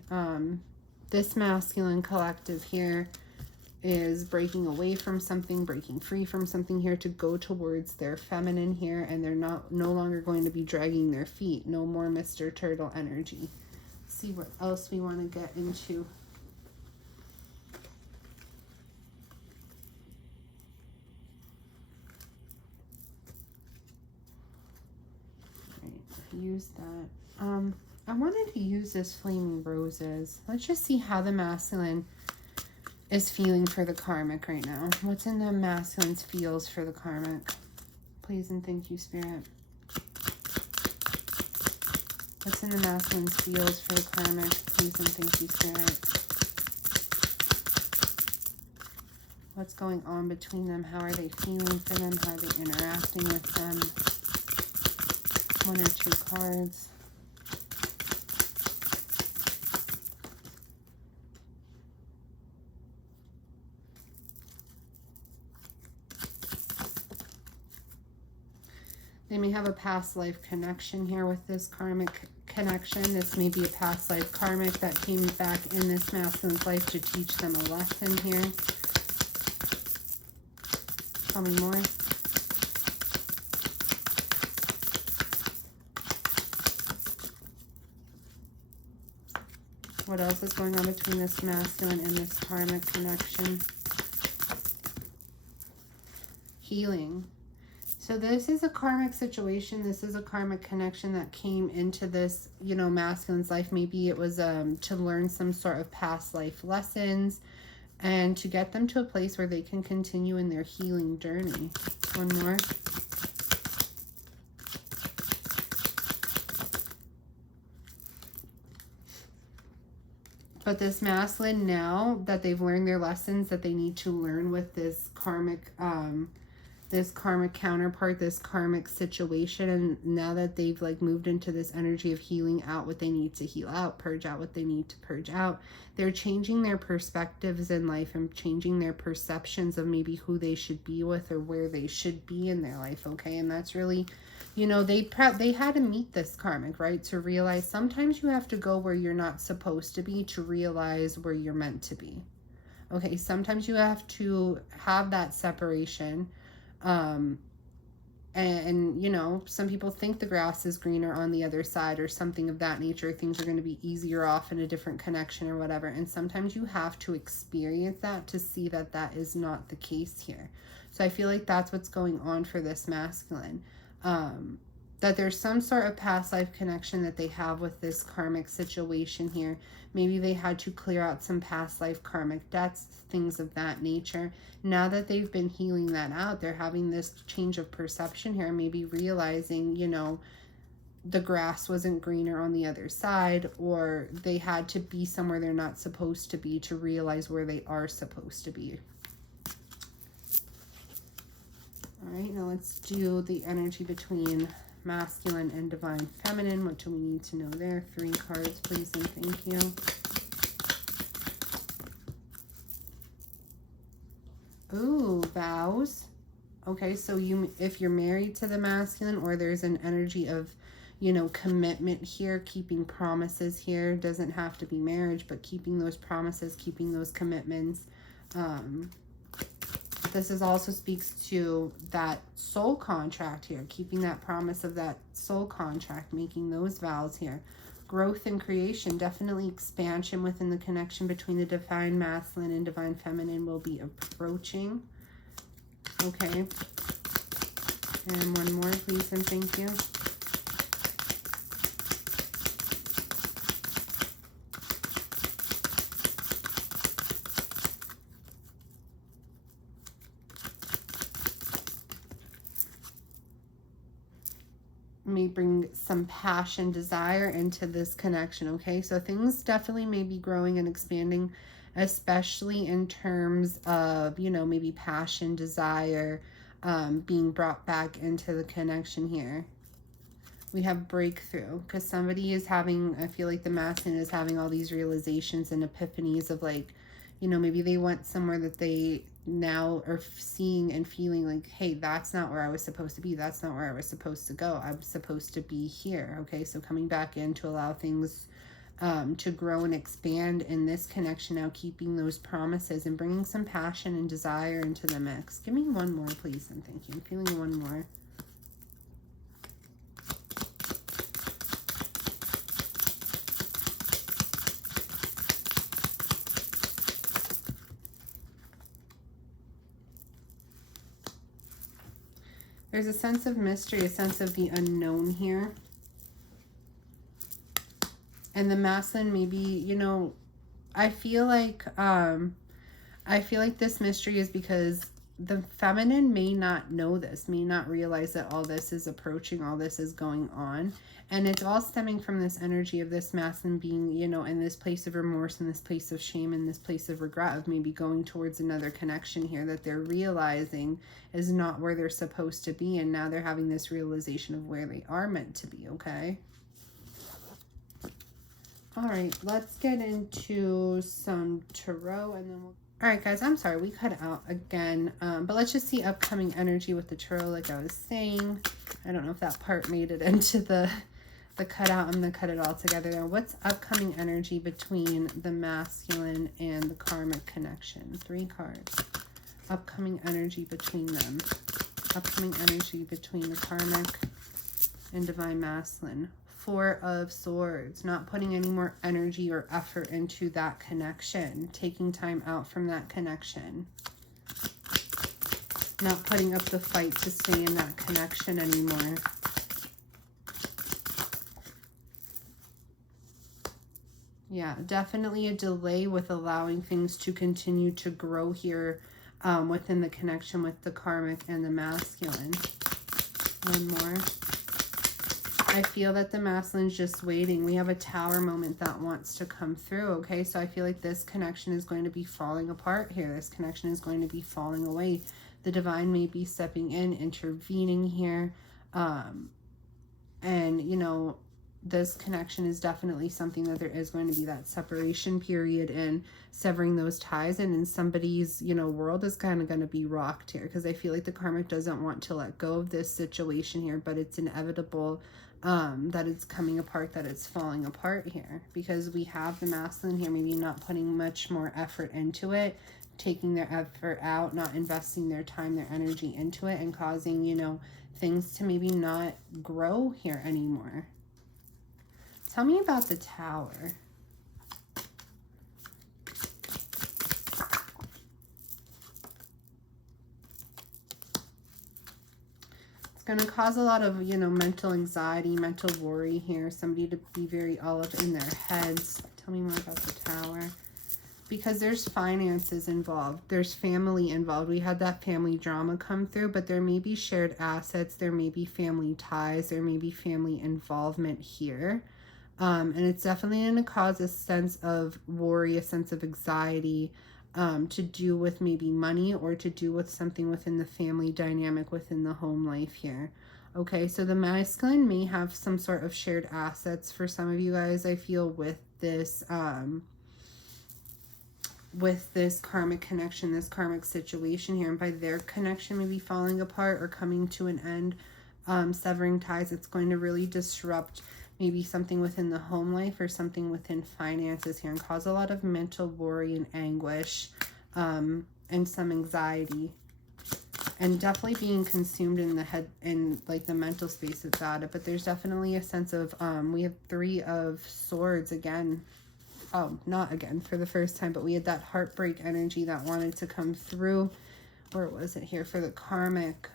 This masculine collective here is breaking away from something, breaking free from something here to go towards their feminine here, and they're no longer going to be dragging their feet. No more Mr. Turtle energy. Let's see what else we want to get into. Use that. I wanted to use this Flaming Roses. Let's just see how the masculine is feeling for the karmic right now. What's in the masculine's feels for the karmic? Please and thank you, Spirit. What's in the masculine's fields for the karmic? Please and thank you, Spirit. What's going on between them? How are they feeling for them? How are they interacting with them? 1 or 2 cards. They may have a past life connection here with this karmic connection. This may be a past life karmic that came back in this masculine's life to teach them a lesson here. Tell me more. What else is going on between this masculine and this karmic connection? Healing. So this is a karmic situation. This is a karmic connection that came into this, you know, masculine's life. Maybe it was to learn some sort of past life lessons and to get them to a place where they can continue in their healing journey. One more. But this masculine, now that they've learned their lessons that they need to learn with this karmic counterpart, this karmic situation, and now that they've like moved into this energy of healing out what they need to heal out, purge out what they need to purge out, they're changing their perspectives in life and changing their perceptions of maybe who they should be with or where they should be in their life. Okay, and that's really, you know, they had to meet this karmic, right, to realize sometimes you have to go where you're not supposed to be to realize where you're meant to be. Okay, sometimes you have to have that separation. And you know, some people think the grass is greener on the other side or something of that nature. Things are going to be easier off in a different connection or whatever. And sometimes you have to experience that to see that that is not the case here. So I feel like that's what's going on for this masculine. That there's some sort of past life connection that they have with this karmic situation here. Maybe they had to clear out some past life karmic debts, things of that nature. Now that they've been healing that out, they're having this change of perception here, maybe realizing, you know, the grass wasn't greener on the other side, or they had to be somewhere they're not supposed to be to realize where they are supposed to be. All right, now let's do the energy between masculine and divine feminine. What do we need to know there? 3 cards, please and thank you. Ooh, vows. Okay, so if you're married to the masculine, or there's an energy of, you know, commitment here, keeping promises here. Doesn't have to be marriage, but keeping those promises, keeping those commitments. This is also speaks to that soul contract here, keeping that promise of that soul contract, making those vows here. Growth and creation, definitely expansion within the connection between the divine masculine and divine feminine will be approaching. Okay. And one more, please and thank you. May bring some passion, desire into this connection. Okay, so things definitely may be growing and expanding, especially in terms of, you know, maybe passion, desire, being brought back into the connection here. We have breakthrough, because somebody is having, I feel like the masculine is having all these realizations and epiphanies of like, you know, maybe they went somewhere that they now are seeing and feeling like, hey, that's not where I was supposed to be. That's not where I was supposed to go. I'm supposed to be here. Okay, so coming back in to allow things to grow and expand in this connection now, keeping those promises and bringing some passion and desire into the mix. Give me one more, please, and thank you. I'm feeling one more. There's a sense of mystery, a sense of the unknown here. And the masculine maybe, you know, I feel like this mystery is because the feminine may not know this, may not realize that all this is approaching, all this is going on. And it's all stemming from this energy of this masculine being, you know, in this place of remorse, in this place of shame, in this place of regret, of maybe going towards another connection here that they're realizing is not where they're supposed to be. And now they're having this realization of where they are meant to be, okay? All right, let's get into some tarot and then we'll... All right, guys, I'm sorry, we cut out again, but let's just see upcoming energy with the tarot like I was saying. I don't know if that part made it into the cutout. I'm going to cut it all together now. What's upcoming energy between the masculine and the karmic connection? 3 cards. Upcoming energy between them. Upcoming energy between the karmic and divine masculine. 4 of Swords, not putting any more energy or effort into that connection, taking time out from that connection, not putting up the fight to stay in that connection anymore. Yeah, definitely a delay with allowing things to continue to grow here within the connection with the karmic and the masculine. One more. I feel that the masculine's just waiting. We have a Tower moment that wants to come through, okay? So I feel like this connection is going to be falling apart here. This connection is going to be falling away. The divine may be stepping in, intervening here. And, you know, this connection is definitely something that there is going to be that separation period and severing those ties. And in somebody's, you know, world is kind of going to be rocked here, because I feel like the karmic doesn't want to let go of this situation here, but it's inevitable that it's coming apart, that it's falling apart here, because we have the masculine here maybe not putting much more effort into it, taking their effort out, not investing their time, their energy into it, and causing, you know, things to maybe not grow here anymore. Tell me about the Tower. Going to cause a lot of, you know, mental anxiety, mental worry here. Somebody to be very all up in their heads. Tell me more about the Tower. Because there's finances involved. There's family involved. We had that family drama come through, but there may be shared assets. There may be family ties. There may be family involvement here. And it's definitely going to cause a sense of worry, a sense of anxiety, to do with maybe money or to do with something within the family dynamic, within the home life here. Okay, so the masculine may have some sort of shared assets for some of you guys, I feel, with this karmic connection, this karmic situation here. And by their connection maybe falling apart or coming to an end, severing ties, it's going to really disrupt maybe something within the home life or something within finances here, and cause a lot of mental worry and anguish, and some anxiety, and definitely being consumed in the head, in like the mental space about it. But there's definitely a sense of, we have 3 of Swords again. Oh, not again for the first time, but we had that heartbreak energy that wanted to come through. Where was it here for the karmic?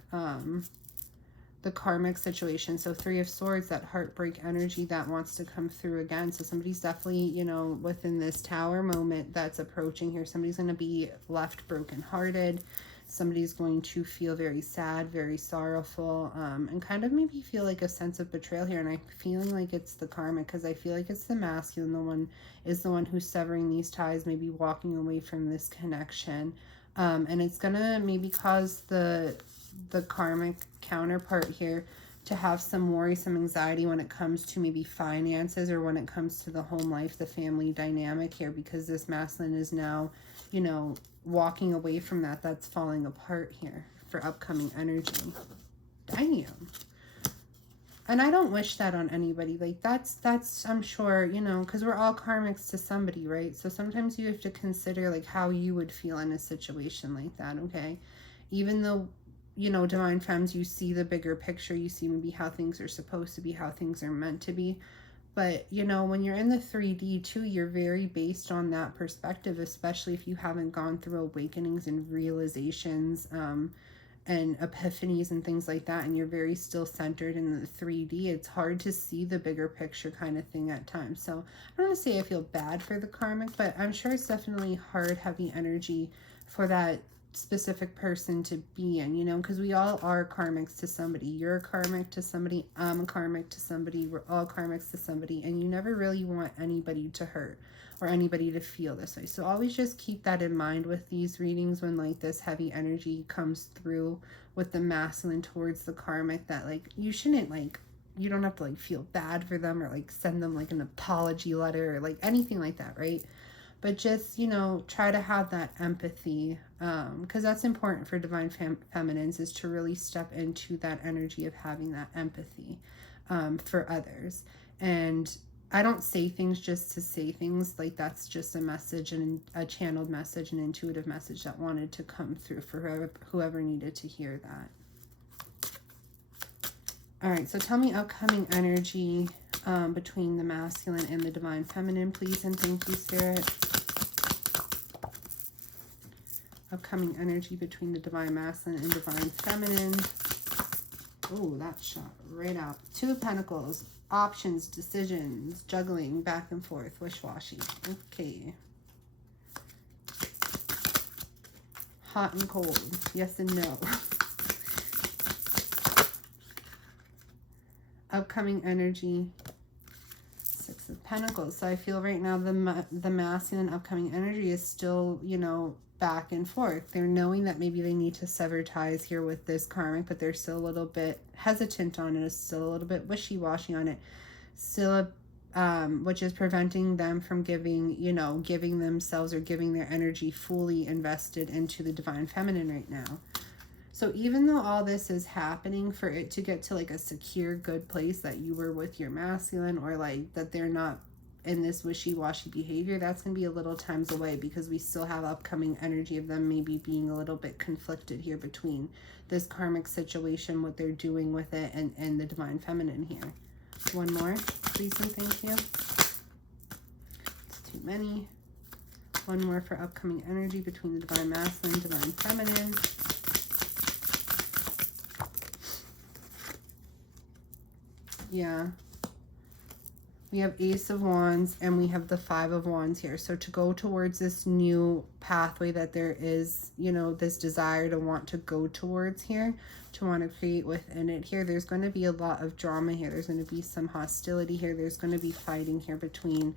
The karmic situation. So 3 of Swords, that heartbreak energy that wants to come through again. So somebody's definitely, you know, within this Tower moment that's approaching here, somebody's going to be left brokenhearted. Somebody's going to feel very sad, very sorrowful, and kind of maybe feel like a sense of betrayal here. And I'm feeling like it's the karmic, because I feel like it's the masculine, the one who's severing these ties, maybe walking away from this connection. And it's gonna maybe cause the karmic counterpart here to have some worry, some anxiety when it comes to maybe finances, or when it comes to the home life, the family dynamic here, because this masculine is now, you know, walking away from that. That's falling apart here for upcoming energy. Damn. And I don't wish that on anybody. Like that's I'm sure, you know, because we're all karmics to somebody, right? So sometimes you have to consider like how you would feel in a situation like that, okay? Even though, you know, divine femmes, you see the bigger picture, you see maybe how things are supposed to be, how things are meant to be. But, you know, when you're in the 3D too, you're very based on that perspective, especially if you haven't gone through awakenings and realizations, and epiphanies and things like that, and you're very still centered in the 3D. It's hard to see the bigger picture kind of thing at times. So I don't want to say I feel bad for the karmic, but I'm sure it's definitely hard, heavy energy for that specific person to be in, you know, because we all are karmics to somebody. You're a karmic to somebody, I'm a karmic to somebody, we're all karmics to somebody, and you never really want anybody to hurt or anybody to feel this way. So always just keep that in mind with these readings when like this heavy energy comes through with the masculine towards the karmic, that like you shouldn't, like, you don't have to like feel bad for them or like send them like an apology letter or like anything like that, right? But just, you know, try to have that empathy, because that's important for divine feminines, is to really step into that energy of having that empathy for others. And I don't say things just to say things, like that's just a message, and a channeled message, an intuitive message that wanted to come through for whoever needed to hear that. All right, so tell me upcoming energy between the masculine and the divine feminine, please, and thank you, Spirit. Upcoming energy between the divine masculine and divine feminine. Oh, that shot right out. Two of Pentacles, options, decisions, juggling, back and forth, wish-washy. Okay. Hot and cold, yes and no. Upcoming energy, Six of Pentacles. So I feel right now the masculine upcoming energy is still, you know, back and forth. They're knowing that maybe they need to sever ties here with this karmic, but they're still a little bit hesitant on it, still a little bit wishy-washy on it, still which is preventing them from giving, you know, giving themselves or giving their energy fully invested into the divine feminine right now. So even though all this is happening, for it to get to like a secure, good place that you were with your masculine, or like that they're not in this wishy-washy behavior, that's going to be a little times away, because we still have upcoming energy of them maybe being a little bit conflicted here between this karmic situation, what they're doing with it, and the divine feminine here. One more, please and thank you. It's too many. One more for upcoming energy between the divine masculine, divine feminine. Yeah. We have Ace of Wands and we have the Five of Wands here. So to go towards this new pathway that there is, you know, this desire to want to go towards here, to want to create within it here, there's going to be a lot of drama here. There's going to be some hostility here. There's going to be fighting here between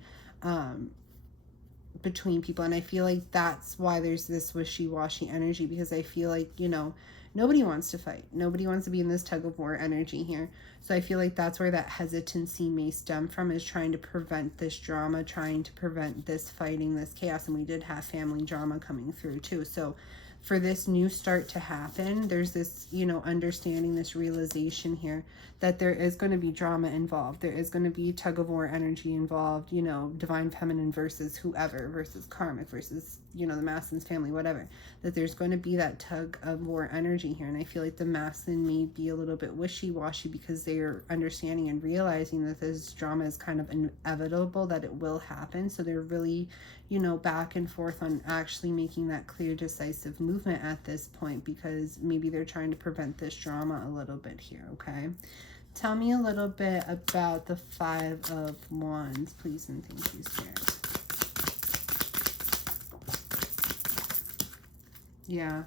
people. And I feel like that's why there's this wishy-washy energy, because I feel like, you know, nobody wants to fight. Nobody wants to be in this tug of war energy here. So I feel like that's where that hesitancy may stem from, is trying to prevent this drama, trying to prevent this fighting, this chaos. And we did have family drama coming through too. So for this new start to happen, there's this, you know, understanding, this realization here that there is going to be drama involved. There is going to be tug of war energy involved, you know, divine feminine versus whoever, versus karmic versus, you know, the masculine's family, whatever. That there's going to be that tug of war energy here. And I feel like the masculine may be a little bit wishy-washy, because they're understanding and realizing that this drama is kind of inevitable, that it will happen. So they're really, you know, back and forth on actually making that clear, decisive movement at this point, because maybe they're trying to prevent this drama a little bit here, okay? Tell me a little bit about the Five of Wands, please and thank you, Spirit. Yeah.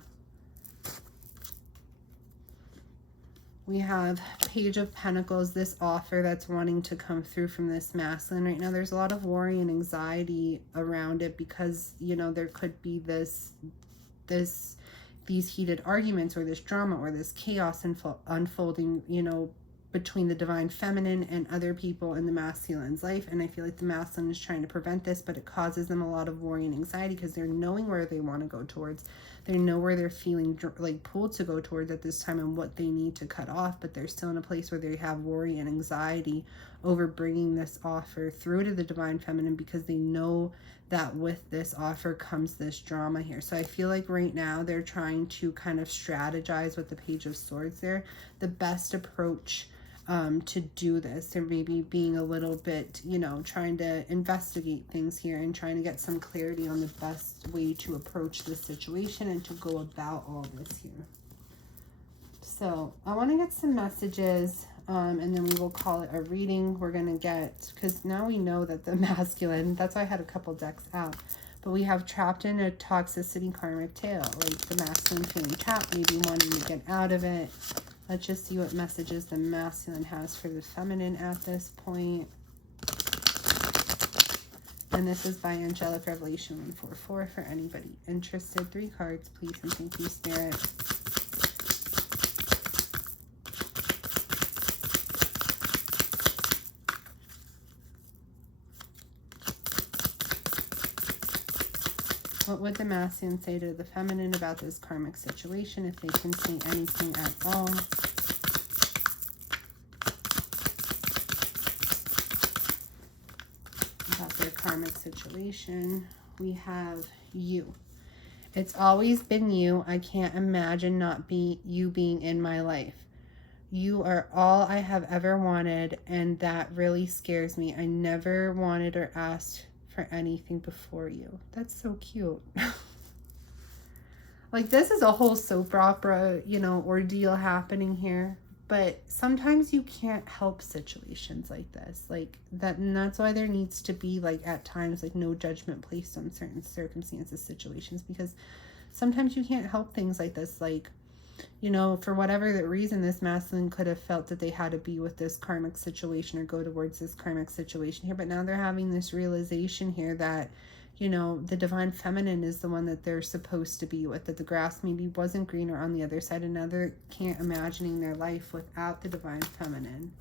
We have Page of Pentacles, this offer that's wanting to come through from this masculine right now. There's a lot of worry and anxiety around it, because, you know, there could be these heated arguments, or this drama, or this chaos unfolding, you know, between the divine feminine and other people in the masculine's life. And I feel like the masculine is trying to prevent this, but it causes them a lot of worry and anxiety, because they're knowing where they want to go towards. They know where they're feeling like pulled to go towards at this time, and what they need to cut off, but they're still in a place where they have worry and anxiety over bringing this offer through to the divine feminine, because they know that with this offer comes this drama here. So I feel like right now they're trying to kind of strategize with the Page of Swords there, the best approach to do this. They're maybe being a little bit, you know, trying to investigate things here and trying to get some clarity on the best way to approach this situation and to go about all this here. So I want to get some messages, and then we will call it a reading. We're going to get, because now we know that the masculine, that's why I had a couple decks out, But we have trapped in a toxicity karmic tale, like the masculine feeling trapped, maybe wanting to get out of it. Let's just see what messages the masculine has for the feminine at this point. And this is by Angelic Revelation 144 for anybody interested. 3 cards, please, and thank you, Spirit. What would the masculine say to the feminine about this karmic situation, if they can say anything at all? About their karmic situation. We have you. It's always been you. I can't imagine not you being in my life. You are all I have ever wanted, and that really scares me. I never wanted or asked for anything before you. That's so cute. Like, this is a whole soap opera, you know, ordeal happening here. But sometimes you can't help situations like this. Like, that, and that's why there needs to be, like, at times, like, no judgment placed on certain circumstances, situations, because sometimes you can't help things like this. Like, you know, for whatever the reason, this masculine could have felt that they had to be with this karmic situation or go towards this karmic situation here. But now they're having this realization here that, you know, the divine feminine is the one that they're supposed to be with, that the grass maybe wasn't greener on the other side, and now they can't imagining their life without the divine feminine.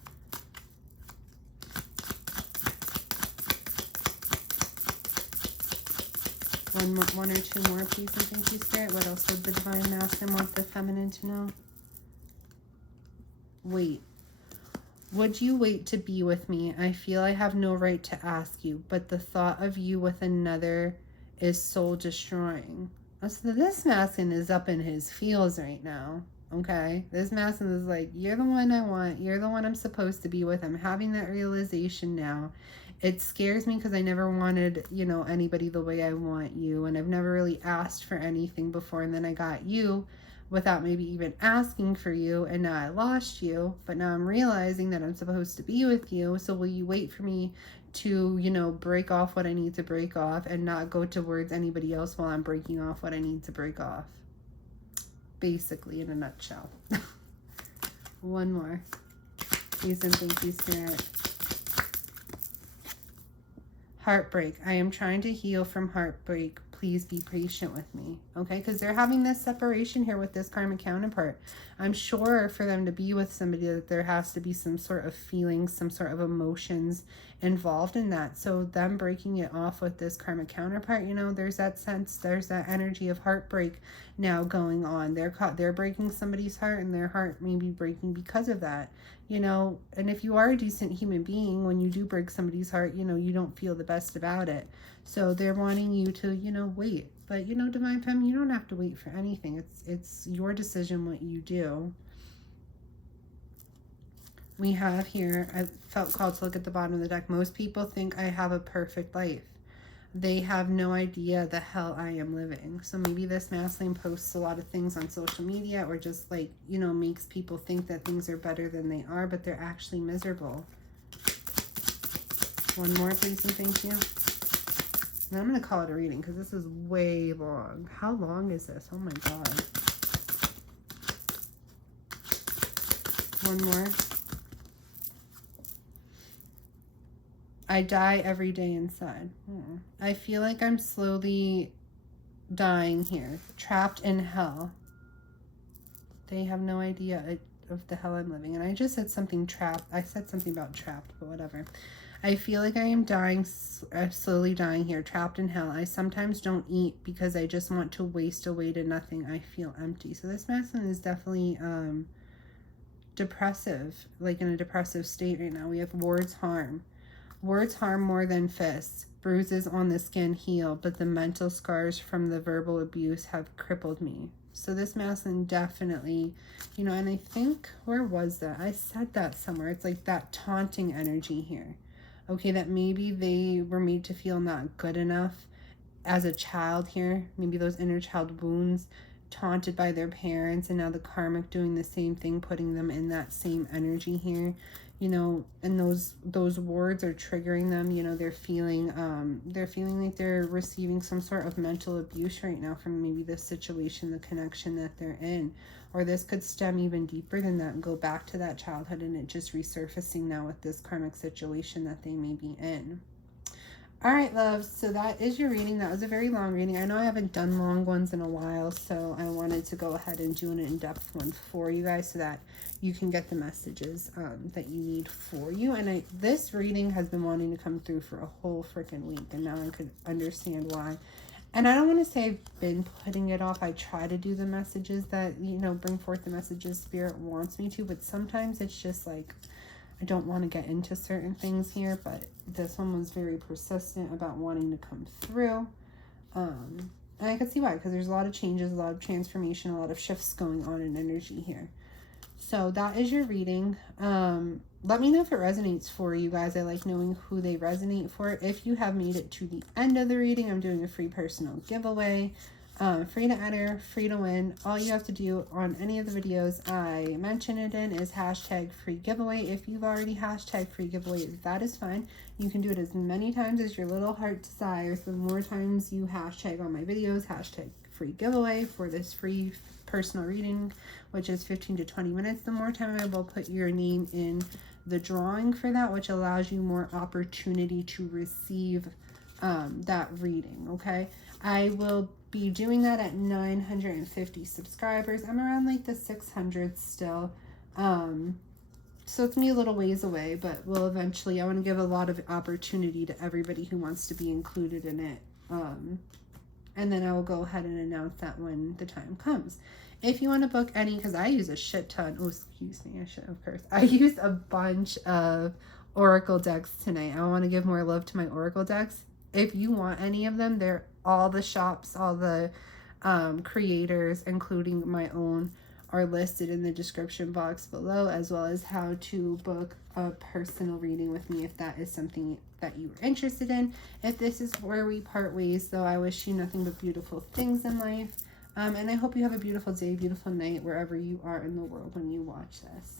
One or two more, please, and thank you, Spirit. What else would the divine masculine want the feminine to know? Wait. Would you wait to be with me? I feel I have no right to ask you, but the thought of you with another is soul destroying. So this masculine is up in his feels right now. Okay? This masculine is like, you're the one I want. You're the one I'm supposed to be with. I'm having that realization now. It scares me because I never wanted, you know, anybody the way I want you. And I've never really asked for anything before. And then I got you without maybe even asking for you. And now I lost you. But now I'm realizing that I'm supposed to be with you. So will you wait for me to, you know, break off what I need to break off and not go towards anybody else while I'm breaking off what I need to break off? Basically, in a nutshell. One more. Please and thank you, Spirit. Heartbreak. I am trying to heal from heartbreak. Please be patient with me. Okay? Because they're having this separation here with this karmic counterpart. I'm sure for them to be with somebody that there has to be some sort of feelings, some sort of emotions involved in that. So them breaking it off with this karmic counterpart, you know, there's that sense, there's that energy of heartbreak now going on. They're breaking somebody's heart, and their heart may be breaking because of that. You know, and if you are a decent human being, when you do break somebody's heart, you know, you don't feel the best about it. So they're wanting you to, you know, wait. But, you know, Divine Femme, you don't have to wait for anything. It's your decision what you do. We have here, I felt called to look at the bottom of the deck. Most people think I have a perfect life. They have no idea the hell I am living. So maybe this masculine posts a lot of things on social media, or just, like, you know, makes people think that things are better than they are, but they're actually miserable. One more, please, and thank you. And I'm going to call it a reading because this is way long. How long is this? Oh my God. One more. I die every day inside. I feel like I'm slowly dying here, trapped in hell. They have no idea of the hell I'm living. And I just said something trapped. I said something about trapped, but whatever. I feel like I am dying, slowly dying here, trapped in hell. I sometimes don't eat because I just want to waste away to nothing. I feel empty. So this masculine is definitely depressive, like in a depressive state right now. We have words harm. Words harm more than fists. Bruises on the skin heal, but the mental scars from the verbal abuse have crippled me. So this masculine definitely, you know, and I think, where was that? I said that somewhere. It's like that taunting energy here. Okay, that maybe they were made to feel not good enough as a child here. Maybe those inner child wounds, taunted by their parents, and now the karmic doing the same thing, putting them in that same energy here. you know, and those words are triggering them. You know, they're feeling like they're receiving some sort of mental abuse right now from maybe the situation, the connection that they're in. Or this could stem even deeper than that and go back to that childhood, and it just resurfacing now with this karmic situation that they may be in. All right, loves, so that is your reading. That was a very long reading. I know I haven't done long ones in a while, so I wanted to go ahead and do an in-depth one for you guys so that you can get the messages that you need for you. And this reading has been wanting to come through for a whole freaking week, and now I could understand why. And I don't want to say I've been putting it off. I try to do the messages that, you know, bring forth the messages Spirit wants me to, but sometimes it's just like, I don't want to get into certain things here, but this one was very persistent about wanting to come through. And I can see why, because there's a lot of changes, a lot of transformation, a lot of shifts going on in energy here. So that is your reading. Let me know if it resonates for you guys. I like knowing who they resonate for. If you have made it to the end of the reading, I'm doing a free personal giveaway. Free to enter, free to win. All you have to do on any of the videos I mention it in is hashtag free giveaway. If you've already hashtag free giveaway, that is fine. You can do it as many times as your little heart desires. The more times you hashtag on my videos, hashtag free giveaway for this free personal reading, which is 15 to 20 minutes, the more time I will put your name in the drawing for that, which allows you more opportunity to receive that reading. Okay, I will be doing that at 950 subscribers. I'm around like the 600 still, so it's me a little ways away, but we'll eventually, I want to give a lot of opportunity to everybody who wants to be included in it, and then I will go ahead and announce that when the time comes. If you want to book any, because I use a shit ton, oh excuse me, I should of course, I use a bunch of oracle decks tonight. I want to give more love to my oracle decks. If you want any of them, they're all the shops, all the creators, including my own, are listed in the description box below, as well as how to book a personal reading with me if that is something that you're interested in. If this is where we part ways, though, I wish you nothing but beautiful things in life. And I hope you have a beautiful day, beautiful night, wherever you are in the world when you watch this.